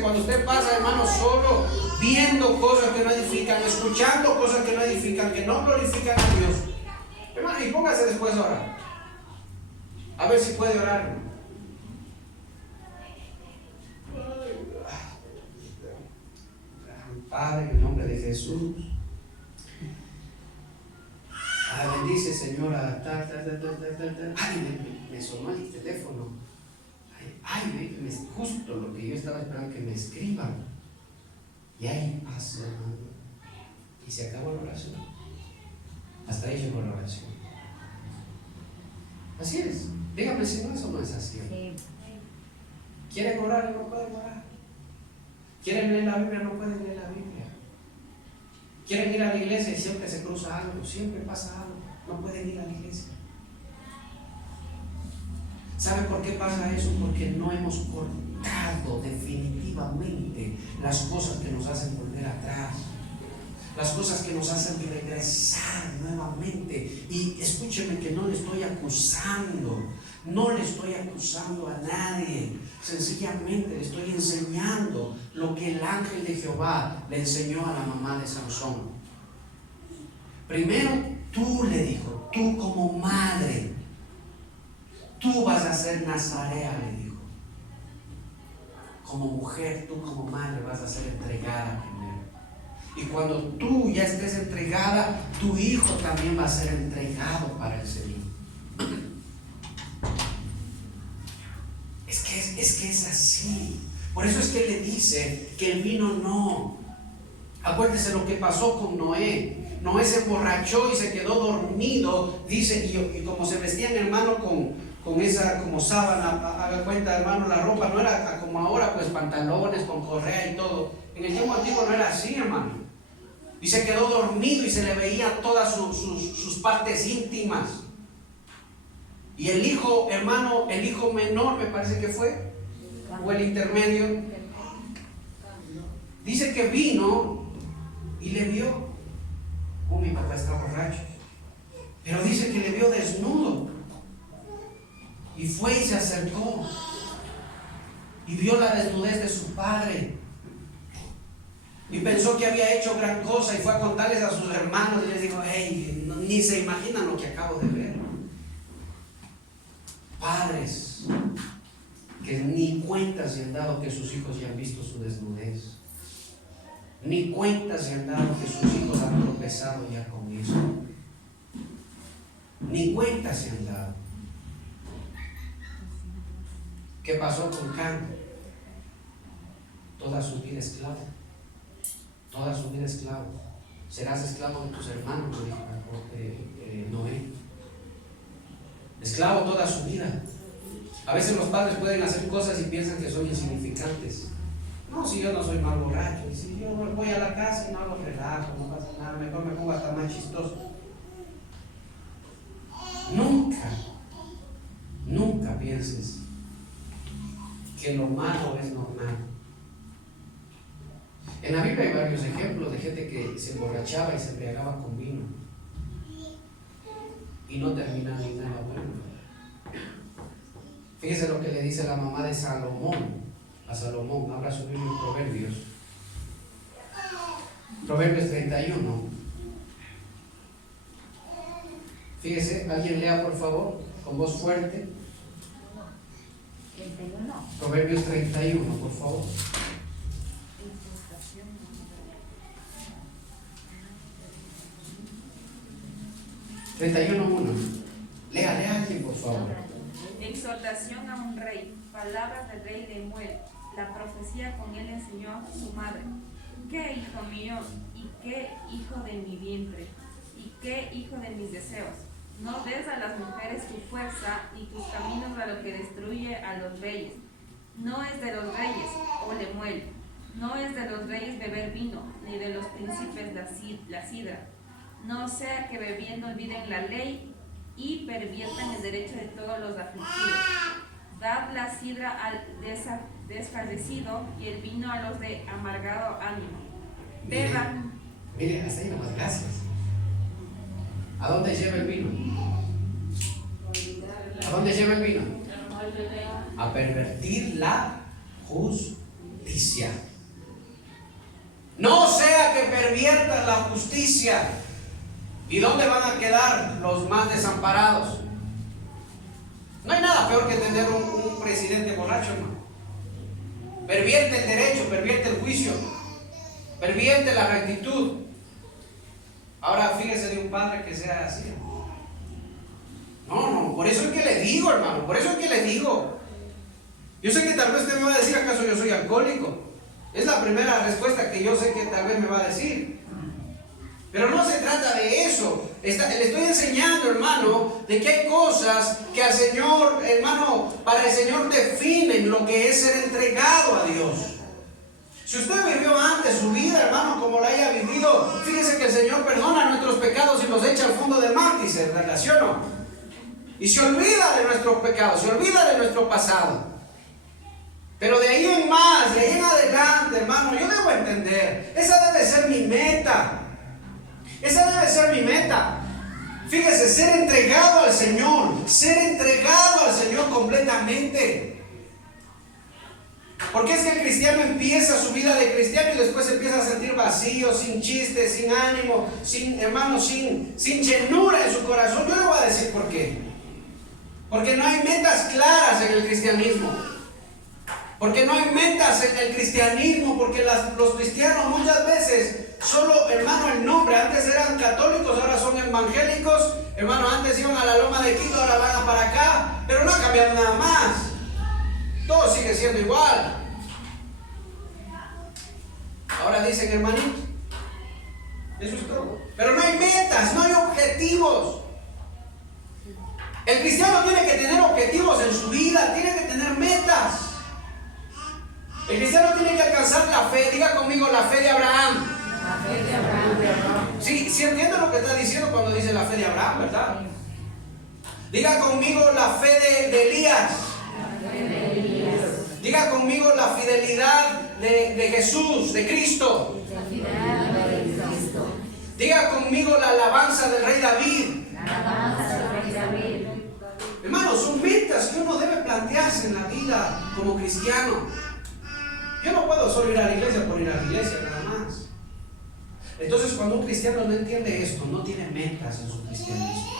cuando usted pasa, hermano, solo viendo cosas que no edifican, escuchando cosas que no edifican, que no glorifican a Dios. Hermano, y póngase después a orar. A ver si puede orar. Padre, en el nombre de Jesús. Bendice, señora. Ay, me sonó el teléfono. Justo lo que yo estaba esperando que me escriban. Y ahí pasa, hermano. Y se acabó la oración. Hasta ahí llegó la oración. Así es. Dígame si no, eso no es así. Sí. ¿Quieren orar? No pueden orar. ¿Quieren leer la Biblia? No pueden leer la Biblia. ¿Quieren ir a la iglesia y siempre se cruza algo? Siempre pasa algo. No pueden ir a la iglesia. ¿Sabe por qué pasa eso? Porque no hemos cortado definitivamente las cosas que nos hacen volver atrás, las cosas que nos hacen regresar nuevamente. Y escúcheme que no le estoy acusando, no le estoy acusando a nadie, sencillamente le estoy enseñando lo que el ángel de Jehová le enseñó a la mamá de Sansón. Primero, tú le dijo, tú como madre, tú vas a ser nazarea, le dijo. Como mujer, tú como madre vas a ser entregada primero. Y cuando tú ya estés entregada, tu hijo también va a ser entregado para el Señor. Es que es así. Por eso es que le dice que el vino no. Acuérdese lo que pasó con Noé. Noé se emborrachó y se quedó dormido. Dice, y como se vestían, hermano, con esa como sábana, haga cuenta, hermano, la ropa no era como ahora, pues pantalones con correa y todo. En el tiempo antiguo no era así, hermano. Y se quedó dormido y se le veía todas sus partes íntimas. Y el hijo, hermano, el hijo menor, me parece que fue, o el intermedio, dice que vino y le vio. Oh, mi papá está borracho. Pero dice que le vio desnudo. Y fue y se acercó. Y vio la desnudez de su padre. Y pensó que había hecho gran cosa y fue a contarles a sus hermanos y les dijo, hey, ni se imaginan lo que acabo de ver. Padres que ni cuenta se han dado que sus hijos ya han visto su desnudez. Ni cuenta se han dado que sus hijos han tropezado ya con eso. Ni cuenta se han dado. ¿Qué pasó con Can? Toda su vida esclavo. Toda su vida esclavo. Serás esclavo de tus hermanos, dijo Noé. Esclavo toda su vida. A veces los padres pueden hacer cosas y piensan que son insignificantes. No, si yo no soy mal borracho, y si yo voy a la casa y no lo relajo, no pasa nada, mejor me pongo hasta más chistoso. Nunca pienses que lo malo es normal. En la Biblia hay varios ejemplos de gente que se emborrachaba y se embriagaba con vino y no terminaba ni nada bueno. Fíjese lo que le dice la mamá de Salomón a Salomón. Abra su Biblia en Proverbios. Proverbios 31. Fíjese, alguien lea por favor, con voz fuerte. 31. Proverbios 31, por favor. 31:1. Lea alguien, por favor. Exhortación a un rey, palabras del rey Lemuel, la profecía con él enseñó a su madre. ¿Qué hijo mío y qué hijo de mi vientre y qué hijo de mis deseos? No des a las mujeres tu fuerza ni tus caminos a lo que destruye a los reyes. No es de los reyes, oh Lemuel, no es de los reyes beber vino, ni de los príncipes la sidra. No sea que bebiendo olviden la ley y perviertan el derecho de todos los afligidos. Dad la sidra al desfallecido y el vino a los de amargado ánimo. Beban. Mire, hasta ahí nomás, gracias. ¿A dónde lleva el vino? ¿A dónde lleva el vino? A pervertir la justicia. No sea que perviertan la justicia. ¿Y dónde van a quedar los más desamparados? No hay nada peor que tener un presidente borracho, hermano. Pervierte el derecho, pervierte el juicio, pervierte la rectitud. Ahora fíjese de un padre que sea así. No, por eso es que le digo, hermano, por eso es que le digo. Yo sé que tal vez usted me va a decir, ¿acaso yo soy alcohólico? Es la primera respuesta que yo sé que tal vez me va a decir. Pero no se trata de eso. Le estoy enseñando, hermano, de que hay cosas que al Señor, hermano, para el Señor definen lo que es ser entregado a Dios. Si usted vivió antes su vida, hermano, como la haya vivido, fíjese que el Señor perdona nuestros pecados y los echa al fondo del mar, dice, ¿verdad? ¿Sí o no? Y se olvida de nuestros pecados, se olvida de nuestro pasado. Pero de ahí en más, de ahí en adelante, hermano, yo debo entender, esa debe ser mi meta. Esa debe ser mi meta. Fíjese, ser entregado al Señor completamente. Porque es que el cristiano empieza su vida de cristiano y después se empieza a sentir vacío, sin chiste, sin ánimo, sin llenura en su corazón. Yo le voy a decir por qué. Porque no hay metas claras en el cristianismo. Porque no hay metas en el cristianismo, porque los cristianos muchas veces solo, hermano, el nombre, antes eran católicos, ahora son evangélicos, hermano, antes iban a la Loma de Quito, ahora van para acá, pero no ha cambiado nada más, todo sigue siendo igual. Ahora dicen hermanito, eso es todo, pero no hay metas, no hay objetivos. El cristiano tiene que tener objetivos en su vida, tiene que tener metas. El cristiano tiene que alcanzar la fe. Diga conmigo, la fe de Abraham. La fe de Abraham. Sí entiendo lo que está diciendo cuando dice la fe de Abraham, ¿verdad? Diga conmigo la fe de Elías. La fe de Elías. Diga conmigo la fidelidad de Jesús, de Cristo. La fidelidad de Cristo. Diga conmigo la alabanza del rey David. La alabanza del rey David. Hermanos, son metas que uno debe plantearse en la vida como cristiano. Yo no puedo solo ir a la iglesia por ir a la iglesia, nada más. Entonces, cuando un cristiano no entiende esto, no tiene metas en su cristianismo.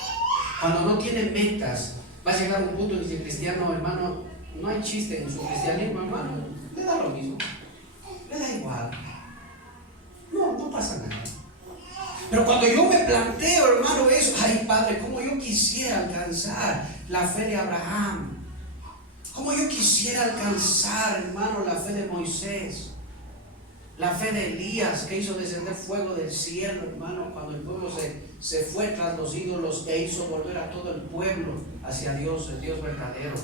Cuando no tiene metas, va a llegar un punto en que el cristiano, hermano, no hay chiste en su cristianismo, hermano. Le da lo mismo. Le da igual. No pasa nada. Pero cuando yo me planteo, hermano, eso, ay Padre, cómo yo quisiera alcanzar la fe de Abraham. Como yo quisiera alcanzar, hermano, la fe de Moisés, la fe de Elías, que hizo descender fuego del cielo, hermano, cuando el pueblo se fue tras los ídolos e hizo volver a todo el pueblo hacia Dios, el Dios verdadero.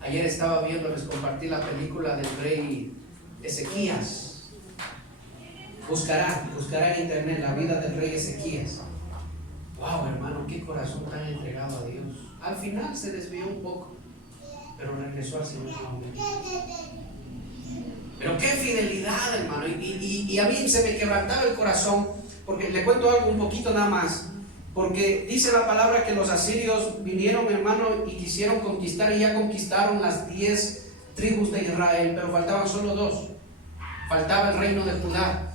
Ayer estaba viendo, les compartí la película del rey Ezequías. Buscará en internet la vida del rey Ezequías. Wow, hermano, qué corazón tan entregado a Dios. Al final se desvió un poco, pero regresó al Señor. Pero qué fidelidad, hermano. Y a mí se me quebrantaba el corazón, porque le cuento algo un poquito nada más. Porque dice la palabra que los asirios vinieron, hermano, y quisieron conquistar, y ya conquistaron las 10 tribus de Israel, pero faltaban solo 2. Faltaba el reino de Judá.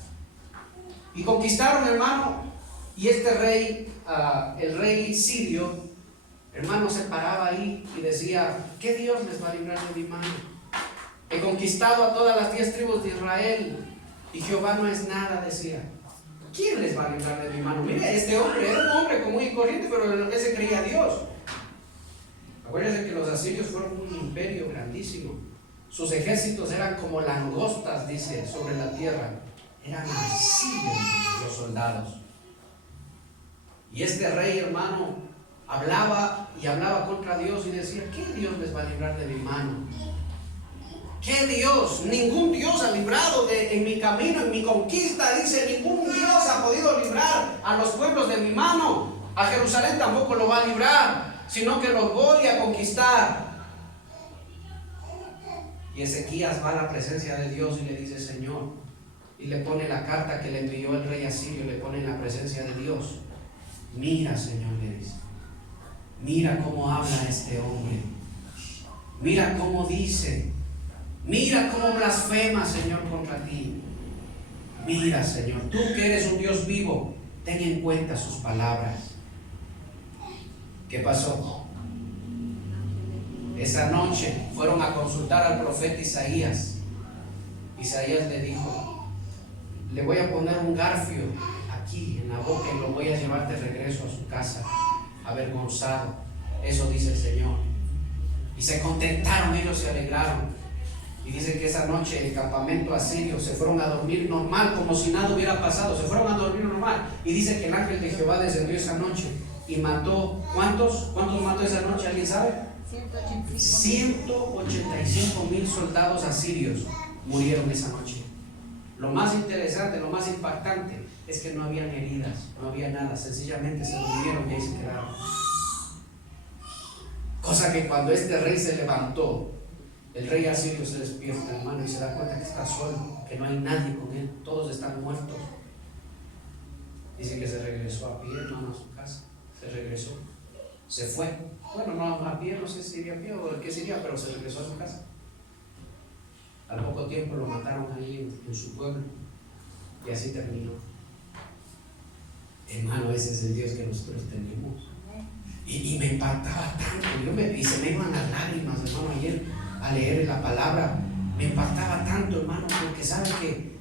Y conquistaron, hermano, y este rey, el rey sirio, hermano, se paraba ahí y decía: ¿qué Dios les va a librar de mi mano? He conquistado a todas las 10 tribus de Israel y Jehová no es nada, decía. ¿Quién les va a librar de mi mano? Mire, este hombre era un hombre común y corriente, pero él se creía a Dios. Acuérdense que los asirios fueron un imperio grandísimo. Sus ejércitos eran como langostas, dice, sobre la tierra. Eran así los soldados. Y este rey, hermano, hablaba y hablaba contra Dios y decía: ¿qué Dios les va a librar de mi mano? ¿Qué Dios? Ningún Dios ha librado en mi camino, en mi conquista. Dice: ningún Dios ha podido librar a los pueblos de mi mano. A Jerusalén tampoco lo va a librar, sino que los voy a conquistar. Y Ezequías va a la presencia de Dios y le dice: Señor, y le pone la carta que le envió el rey asirio, le pone en la presencia de Dios. Mira, Señor, le dice, mira cómo habla este hombre, mira cómo dice, mira cómo blasfema, Señor, contra ti. Mira, Señor, tú que eres un Dios vivo, ten en cuenta sus palabras. ¿Qué pasó? Esa noche fueron a consultar al profeta Isaías. Isaías le dijo: le voy a poner un garfio aquí en la boca y lo voy a llevar de regreso a su casa, avergonzado. Eso dice el Señor. Y se contentaron, ellos se alegraron. Y dice que esa noche el campamento asirio se fueron a dormir normal, como si nada hubiera pasado. Se fueron a dormir normal. Y dice que el ángel de Jehová descendió esa noche y mató, ¿cuántos mató esa noche? ¿Alguien sabe? 185,000 soldados asirios murieron esa noche. Lo más interesante, lo más impactante es que no habían heridas, no había nada, sencillamente se durmieron y ahí se quedaron. Cosa que cuando este rey se levantó, el rey asirio se despierta, hermano, y se da cuenta que está solo, que no hay nadie con él, todos están muertos. Dice que se regresó a pie, hermano, a su casa, se regresó, se fue. Bueno, no a pie, no sé si iría a pie o qué sería, pero se regresó a su casa. Al poco tiempo lo mataron ahí en su pueblo y así terminó. Hermano, ese es el Dios que nosotros tenemos. Y me impactaba tanto, y se me iban las lágrimas, hermano, ayer a leer la palabra. Me impactaba tanto, hermano, porque sabe que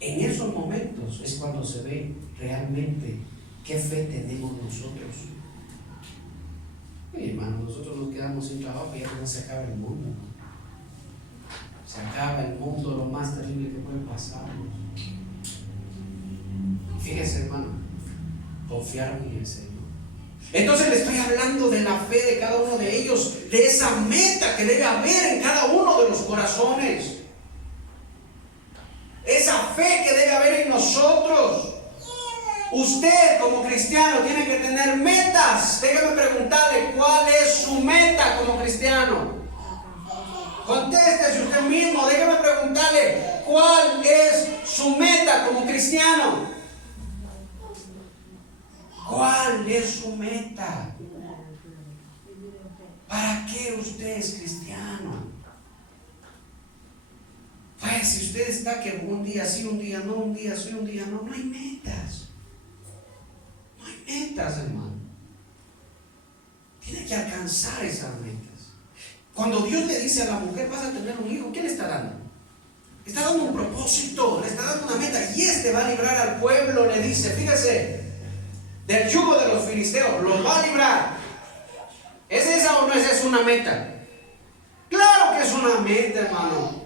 en esos momentos es cuando se ve realmente qué fe tenemos nosotros. Y, hermano, nosotros nos quedamos sin trabajo y ya no se acaba el mundo, ¿no? Se acaba el mundo, lo más terrible que puede pasar. Fíjese, hermano, confiaron en el Señor. Entonces le estoy hablando de la fe de cada uno de ellos, de esa meta que debe haber en cada uno de los corazones. Esa fe que debe haber en nosotros. Usted como cristiano tiene que tener metas. Déjame preguntarle, ¿cuál es su meta como cristiano? Contéstese usted mismo, déjame preguntarle, ¿cuál es su meta como cristiano? ¿Cuál es su meta? ¿Para qué usted es cristiano? Pues si usted está que un día sí, un día no, un día sí, un día no, no hay metas. No hay metas, hermano. Tiene que alcanzar esas metas. Cuando Dios le dice a la mujer, vas a tener un hijo, ¿qué le está dando? Le está dando un propósito, le está dando una meta, y este va a librar al pueblo, le dice, fíjese, del yugo de los filisteos, los va a librar. ¿Es esa o no es esa una meta? Claro que es una meta, hermano.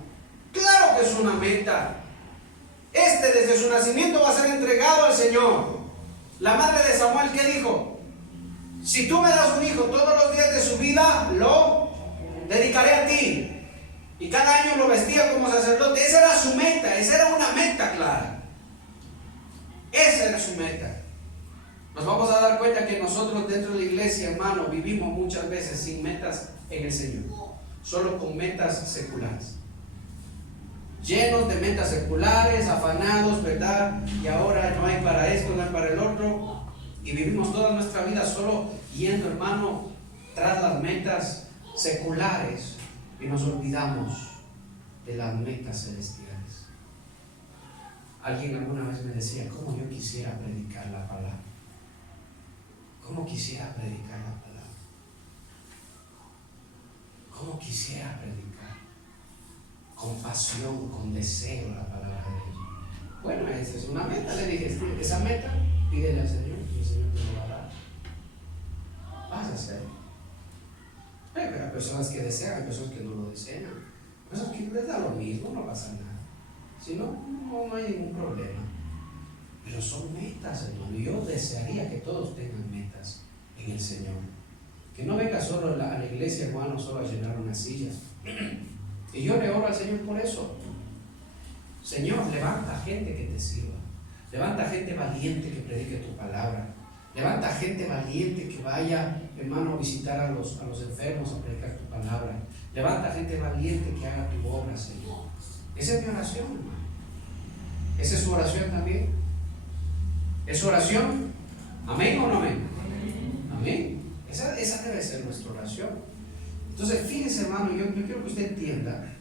Claro que es una meta. Desde su nacimiento va a ser entregado al Señor. La madre de Samuel, ¿qué dijo? Si tú me das un hijo todos los días de su vida, lo dedicaré a ti. Y cada año lo vestía como sacerdote. Esa era su meta, esa era una meta clara. Esa era su meta. Nos vamos a dar cuenta que nosotros dentro de la iglesia, hermano, vivimos muchas veces sin metas en el Señor, solo con metas seculares. Llenos de metas seculares, afanados, ¿verdad? Y ahora no hay para esto, no hay para el otro. Y vivimos toda nuestra vida solo yendo, hermano, tras las metas seculares y nos olvidamos de las metas celestiales. Alguien alguna vez me decía, ¿cómo yo quisiera predicar la palabra? ¿Cómo quisiera predicar la palabra? ¿Cómo quisiera predicar? Con pasión, con deseo la palabra de Dios. Bueno, esa es una meta, le dije, esa meta, pídele al Señor y el Señor te lo va a dar. Vas a hacer. Pero hay personas que desean, hay personas que no lo desean. Hay personas que les da lo mismo, no pasa nada. Si no, no hay ningún problema. Pero son metas, hermano. Y yo desearía que todos tengan metas en el Señor. Que no venga solo a la iglesia, hermano, solo a llenar unas sillas. Y yo le oro al Señor por eso. Señor, levanta gente que te sirva. Levanta gente valiente que predique tu palabra. Levanta gente valiente que vaya, hermano, a visitar a los enfermos, a predicar tu palabra. Levanta gente valiente que haga tu obra, Señor. Esa es mi oración, hermano. ¿Esa es su oración también? ¿Es su oración? ¿Amén o no amén? Amén. Esa debe ser nuestra oración. Entonces, fíjense, hermano, yo quiero que usted entienda.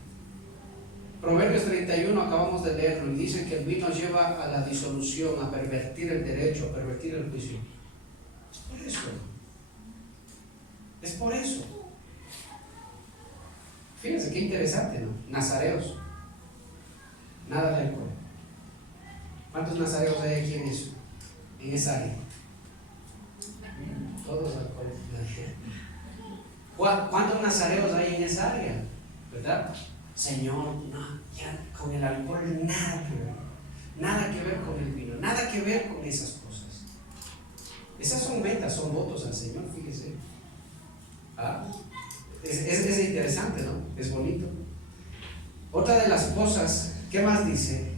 Proverbios 31, acabamos de leerlo, y dice que el vino lleva a la disolución, a pervertir el derecho, a pervertir el juicio. Es por eso. Es por eso. Fíjense qué interesante, ¿no? Nazareos. Nada de alcohol. ¿Cuántos nazareos hay aquí en esa área? Todos alcohólicos. ¿Cuántos nazareos hay en esa área? ¿Verdad? Señor, no, ya con el alcohol nada que ver. Nada que ver con el vino, nada que ver con esas cosas. Esas son metas, son votos al Señor, fíjese. Es interesante, ¿no? Es bonito. Otra de las cosas, ¿qué más dice?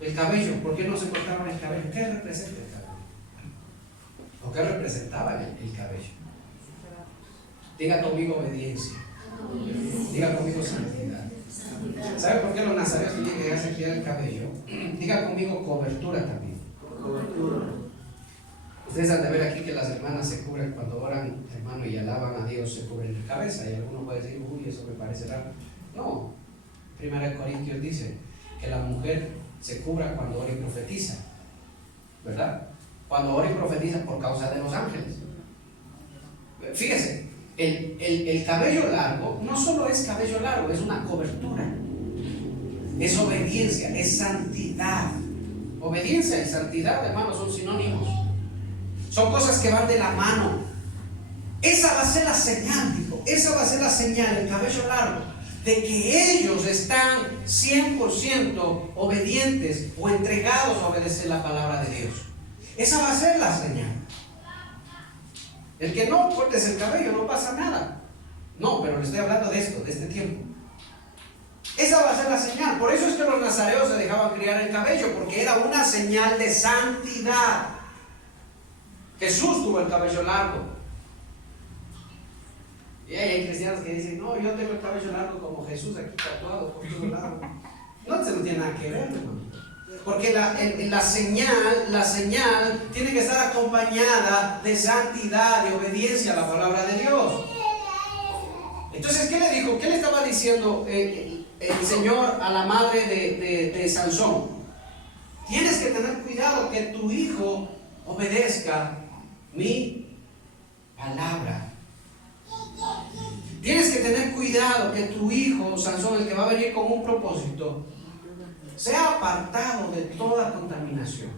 El cabello. ¿Por qué no se cortaban el cabello? ¿Qué representa el cabello? ¿O qué representaba el cabello? Diga conmigo obediencia. Diga conmigo santidad. ¿Sabe por qué los nazareos tienen que dejarse quitar el cabello? Diga conmigo cobertura también. Cobertura. Ustedes han de ver aquí que las hermanas se cubren cuando oran, hermano, y alaban a Dios, se cubren la cabeza. Y alguno puede decir, uy, eso me parece raro. No. 1 Corintios dice que la mujer se cubra cuando ora y profetiza, ¿verdad? Cuando ora y profetiza por causa de los ángeles. Fíjese, el cabello largo no solo es cabello largo, es una cobertura, es obediencia, es santidad. Obediencia y santidad, hermanos, son sinónimos, son cosas que van de la mano. Esa va a ser la señal, dijo, esa va a ser la señal, el cabello largo, de que ellos están 100% obedientes o entregados a obedecer la palabra de Dios. Esa va a ser la señal. El que no cortes el cabello no pasa nada. No, pero le estoy hablando de esto, de este tiempo. Esa va a ser la señal. Por eso es que los nazareos se dejaban criar el cabello, porque era una señal de santidad. Jesús tuvo el cabello largo. Y hay cristianos que dicen, no, yo tengo el cabello largo como Jesús aquí tatuado por todo lado. No tiene nada que ver, hermano. Porque la señal tiene que estar acompañada de santidad, de obediencia a la palabra de Dios. Entonces, ¿qué le dijo? ¿Qué le estaba diciendo el Señor a la madre de Sansón? Tienes que tener cuidado que tu hijo obedezca mi palabra. Tienes que tener cuidado que tu hijo, Sansón, el que va a venir con un propósito, sea apartado de toda contaminación.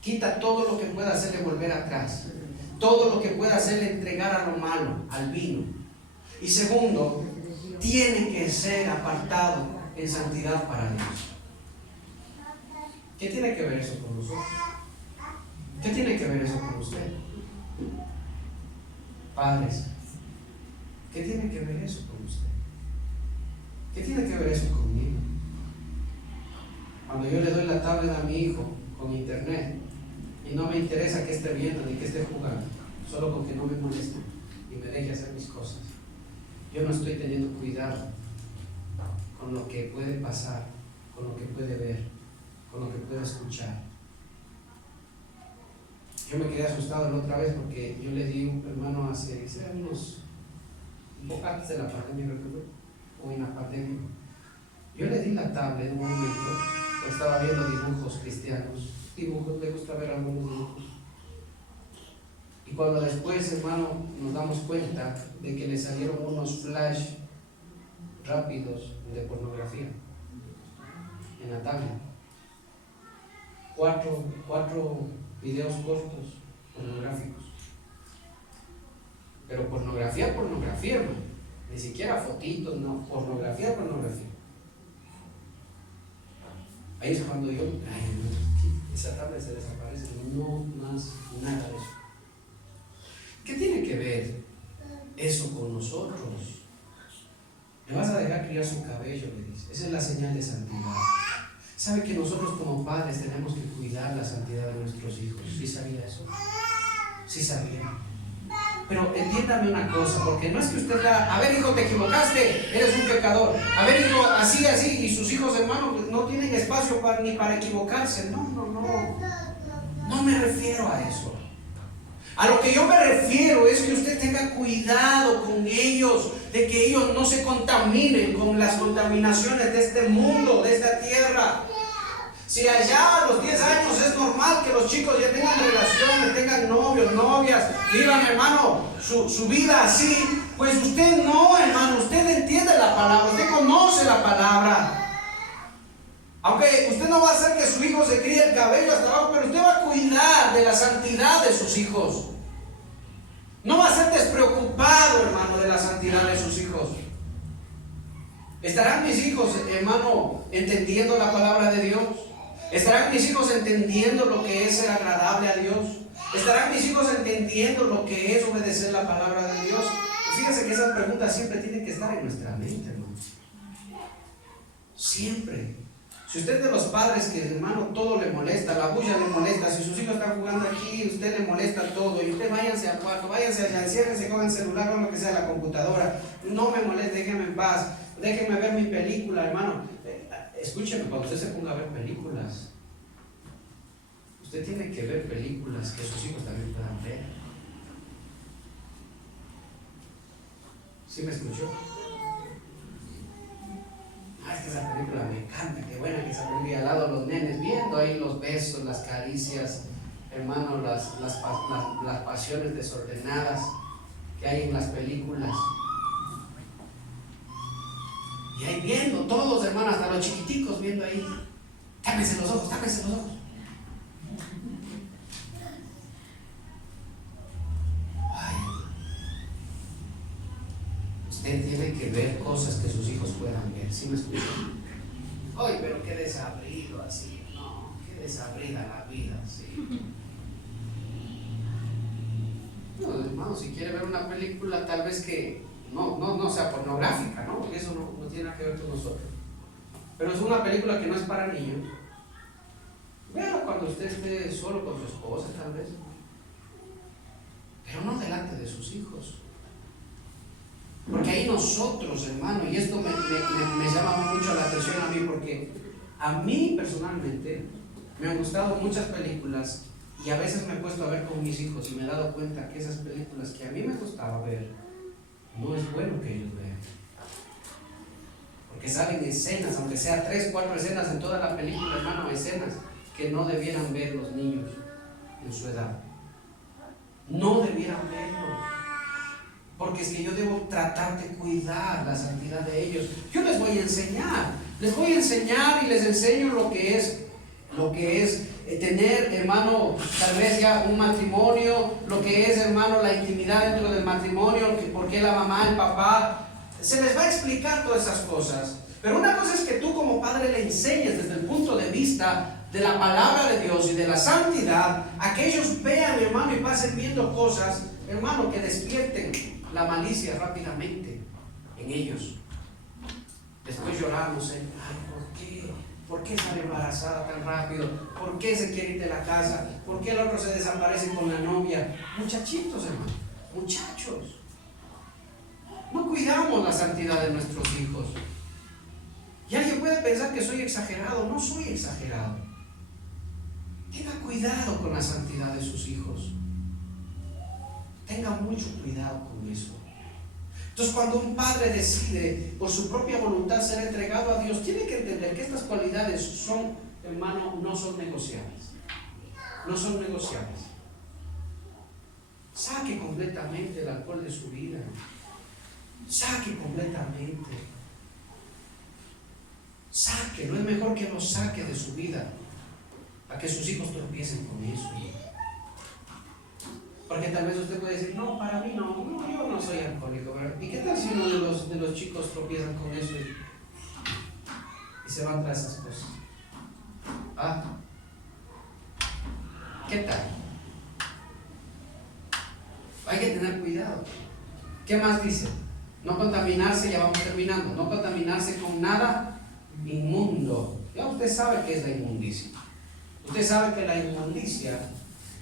Quita todo lo que pueda hacerle volver atrás, todo lo que pueda hacerle entregar a lo malo, al vino. Y segundo, tiene que ser apartado en santidad para Dios. ¿Qué tiene que ver eso con nosotros? ¿Qué tiene que ver eso con usted? Padres, ¿qué tiene que ver eso con usted? ¿Qué tiene que ver eso conmigo? Cuando yo le doy la tablet a mi hijo con internet y no me interesa que esté viendo ni que esté jugando, solo con que no me moleste y me deje hacer mis cosas, yo no estoy teniendo cuidado con lo que puede pasar, con lo que puede ver, con lo que puede escuchar. Yo me quedé asustado la otra vez porque yo le di un hermano hace unos, un poco antes de la pandemia, o en la pandemia, yo le di la tablet en un momento, estaba viendo dibujos cristianos, le gusta ver algunos dibujos, y cuando después, hermano, nos damos cuenta de que le salieron unos flash rápidos de pornografía en la tablet, cuatro videos cortos pornográficos, pero pornografía, hermano, ni siquiera fotitos, no, pornografía. Ahí es cuando yo, esa tabla se desaparece, no más nada de eso. ¿Qué tiene que ver eso con nosotros? Le vas a dejar criar su cabello, le dice. Esa es la señal de santidad. ¿Sabe que nosotros como padres tenemos que cuidar la santidad de nuestros hijos? ¿Sí sabía eso? Sí sabía. Pero entiéndame una cosa, porque no es que usted diga, a ver hijo, te equivocaste, eres un pecador. A ver hijo, así, y sus hijos hermanos no tienen espacio ni para equivocarse. No me refiero a eso. A lo que yo me refiero es que usted tenga cuidado con ellos, de que ellos no se contaminen con las contaminaciones de este mundo, de esta tierra. Si allá a los 10 años es normal que los chicos ya tengan relaciones, tengan novios, novias, vivan, hermano, su vida así, pues usted no, hermano, usted entiende la palabra, usted conoce la palabra. Aunque usted no va a hacer que su hijo se críe el cabello hasta abajo, pero usted va a cuidar de la santidad de sus hijos. No va a ser despreocupado, hermano, de la santidad de sus hijos. ¿Estarán mis hijos, hermano, entendiendo la palabra de Dios? ¿Estarán mis hijos entendiendo lo que es ser agradable a Dios? ¿Estarán mis hijos entendiendo lo que es obedecer la palabra de Dios? Fíjense que esas preguntas siempre tienen que estar en nuestra mente, hermano. Siempre. Si usted es de los padres que, hermano, todo le molesta, la bulla le molesta, si sus hijos están jugando aquí, usted le molesta todo, y usted váyanse al cuarto, váyanse allá, enciérrense con el celular, con lo que sea, la computadora, no me moleste, déjenme en paz, déjenme ver mi película, hermano. Escúcheme, cuando usted se ponga a ver películas, usted tiene que ver películas que sus hijos también puedan ver. ¿Sí me escuchó? Es que esa película me encanta, qué buena que esa película, al lado los nenes viendo ahí los besos, las caricias, hermano, las pasiones desordenadas que hay en las películas. Y ahí viendo, todos, hermano, hasta los chiquiticos viendo ahí. Tápense los ojos, tápense los ojos. Ay. Usted tiene que ver cosas que sus hijos puedan ver. ¿Sí me escuchan? Ay, pero qué desabrido así. No, qué desabrida la vida así. No, hermano, si quiere ver una película, tal vez que no sea pornográfica, ¿no? Porque eso no tiene nada que ver con nosotros. Pero es una película que no es para niños. Véalo cuando usted esté solo con su esposa, tal vez. Pero no delante de sus hijos. Porque ahí nosotros, hermano, y esto me llama mucho la atención a mí, porque a mí personalmente me han gustado muchas películas y a veces me he puesto a ver con mis hijos y me he dado cuenta que esas películas que a mí me gustaba ver, no es bueno que ellos vean. Porque salen escenas, aunque sea 3, 4 escenas en toda la película, hermano, escenas que no debieran ver los niños en su edad. No debieran verlo. Porque es que yo debo tratar de cuidar la santidad de ellos. Yo les voy a enseñar y les enseño lo que es tener, hermano, tal vez ya un matrimonio, lo que es, hermano, la intimidad dentro del matrimonio, por qué la mamá, el papá, se les va a explicar todas esas cosas. Pero una cosa es que tú como padre le enseñes desde el punto de vista de la palabra de Dios y de la santidad, a que ellos vean, hermano, y pasen viendo cosas, hermano, que despierten la malicia rápidamente en ellos. Después lloramos, ay, ¿por qué sale embarazada tan rápido? ¿Por qué se quiere ir de la casa? ¿Por qué el otro se desaparece con la novia? Muchachitos, hermano, muchachos, no cuidamos la santidad de nuestros hijos. Y alguien puede pensar que soy exagerado. No soy exagerado. Tenga cuidado con la santidad de sus hijos. Tenga mucho cuidado con eso. Entonces, cuando un padre decide por su propia voluntad ser entregado a Dios, tiene que entender que estas cualidades son, hermano, no son negociables. No son negociables. Saque completamente el alcohol de su vida. Saque completamente. Sáquelo, es mejor que lo saque de su vida para que sus hijos tropiecen con eso. Porque tal vez usted puede decir, no, para mí no, yo no soy alcohólico, ¿verdad? ¿Y qué tal si uno de los chicos tropiezan con eso y se van tras esas cosas? ¿Ah? ¿Qué tal? Hay que tener cuidado. ¿Qué más dice? No contaminarse, ya vamos terminando, no contaminarse con nada inmundo. Ya usted sabe qué es la inmundicia. Usted sabe que la inmundicia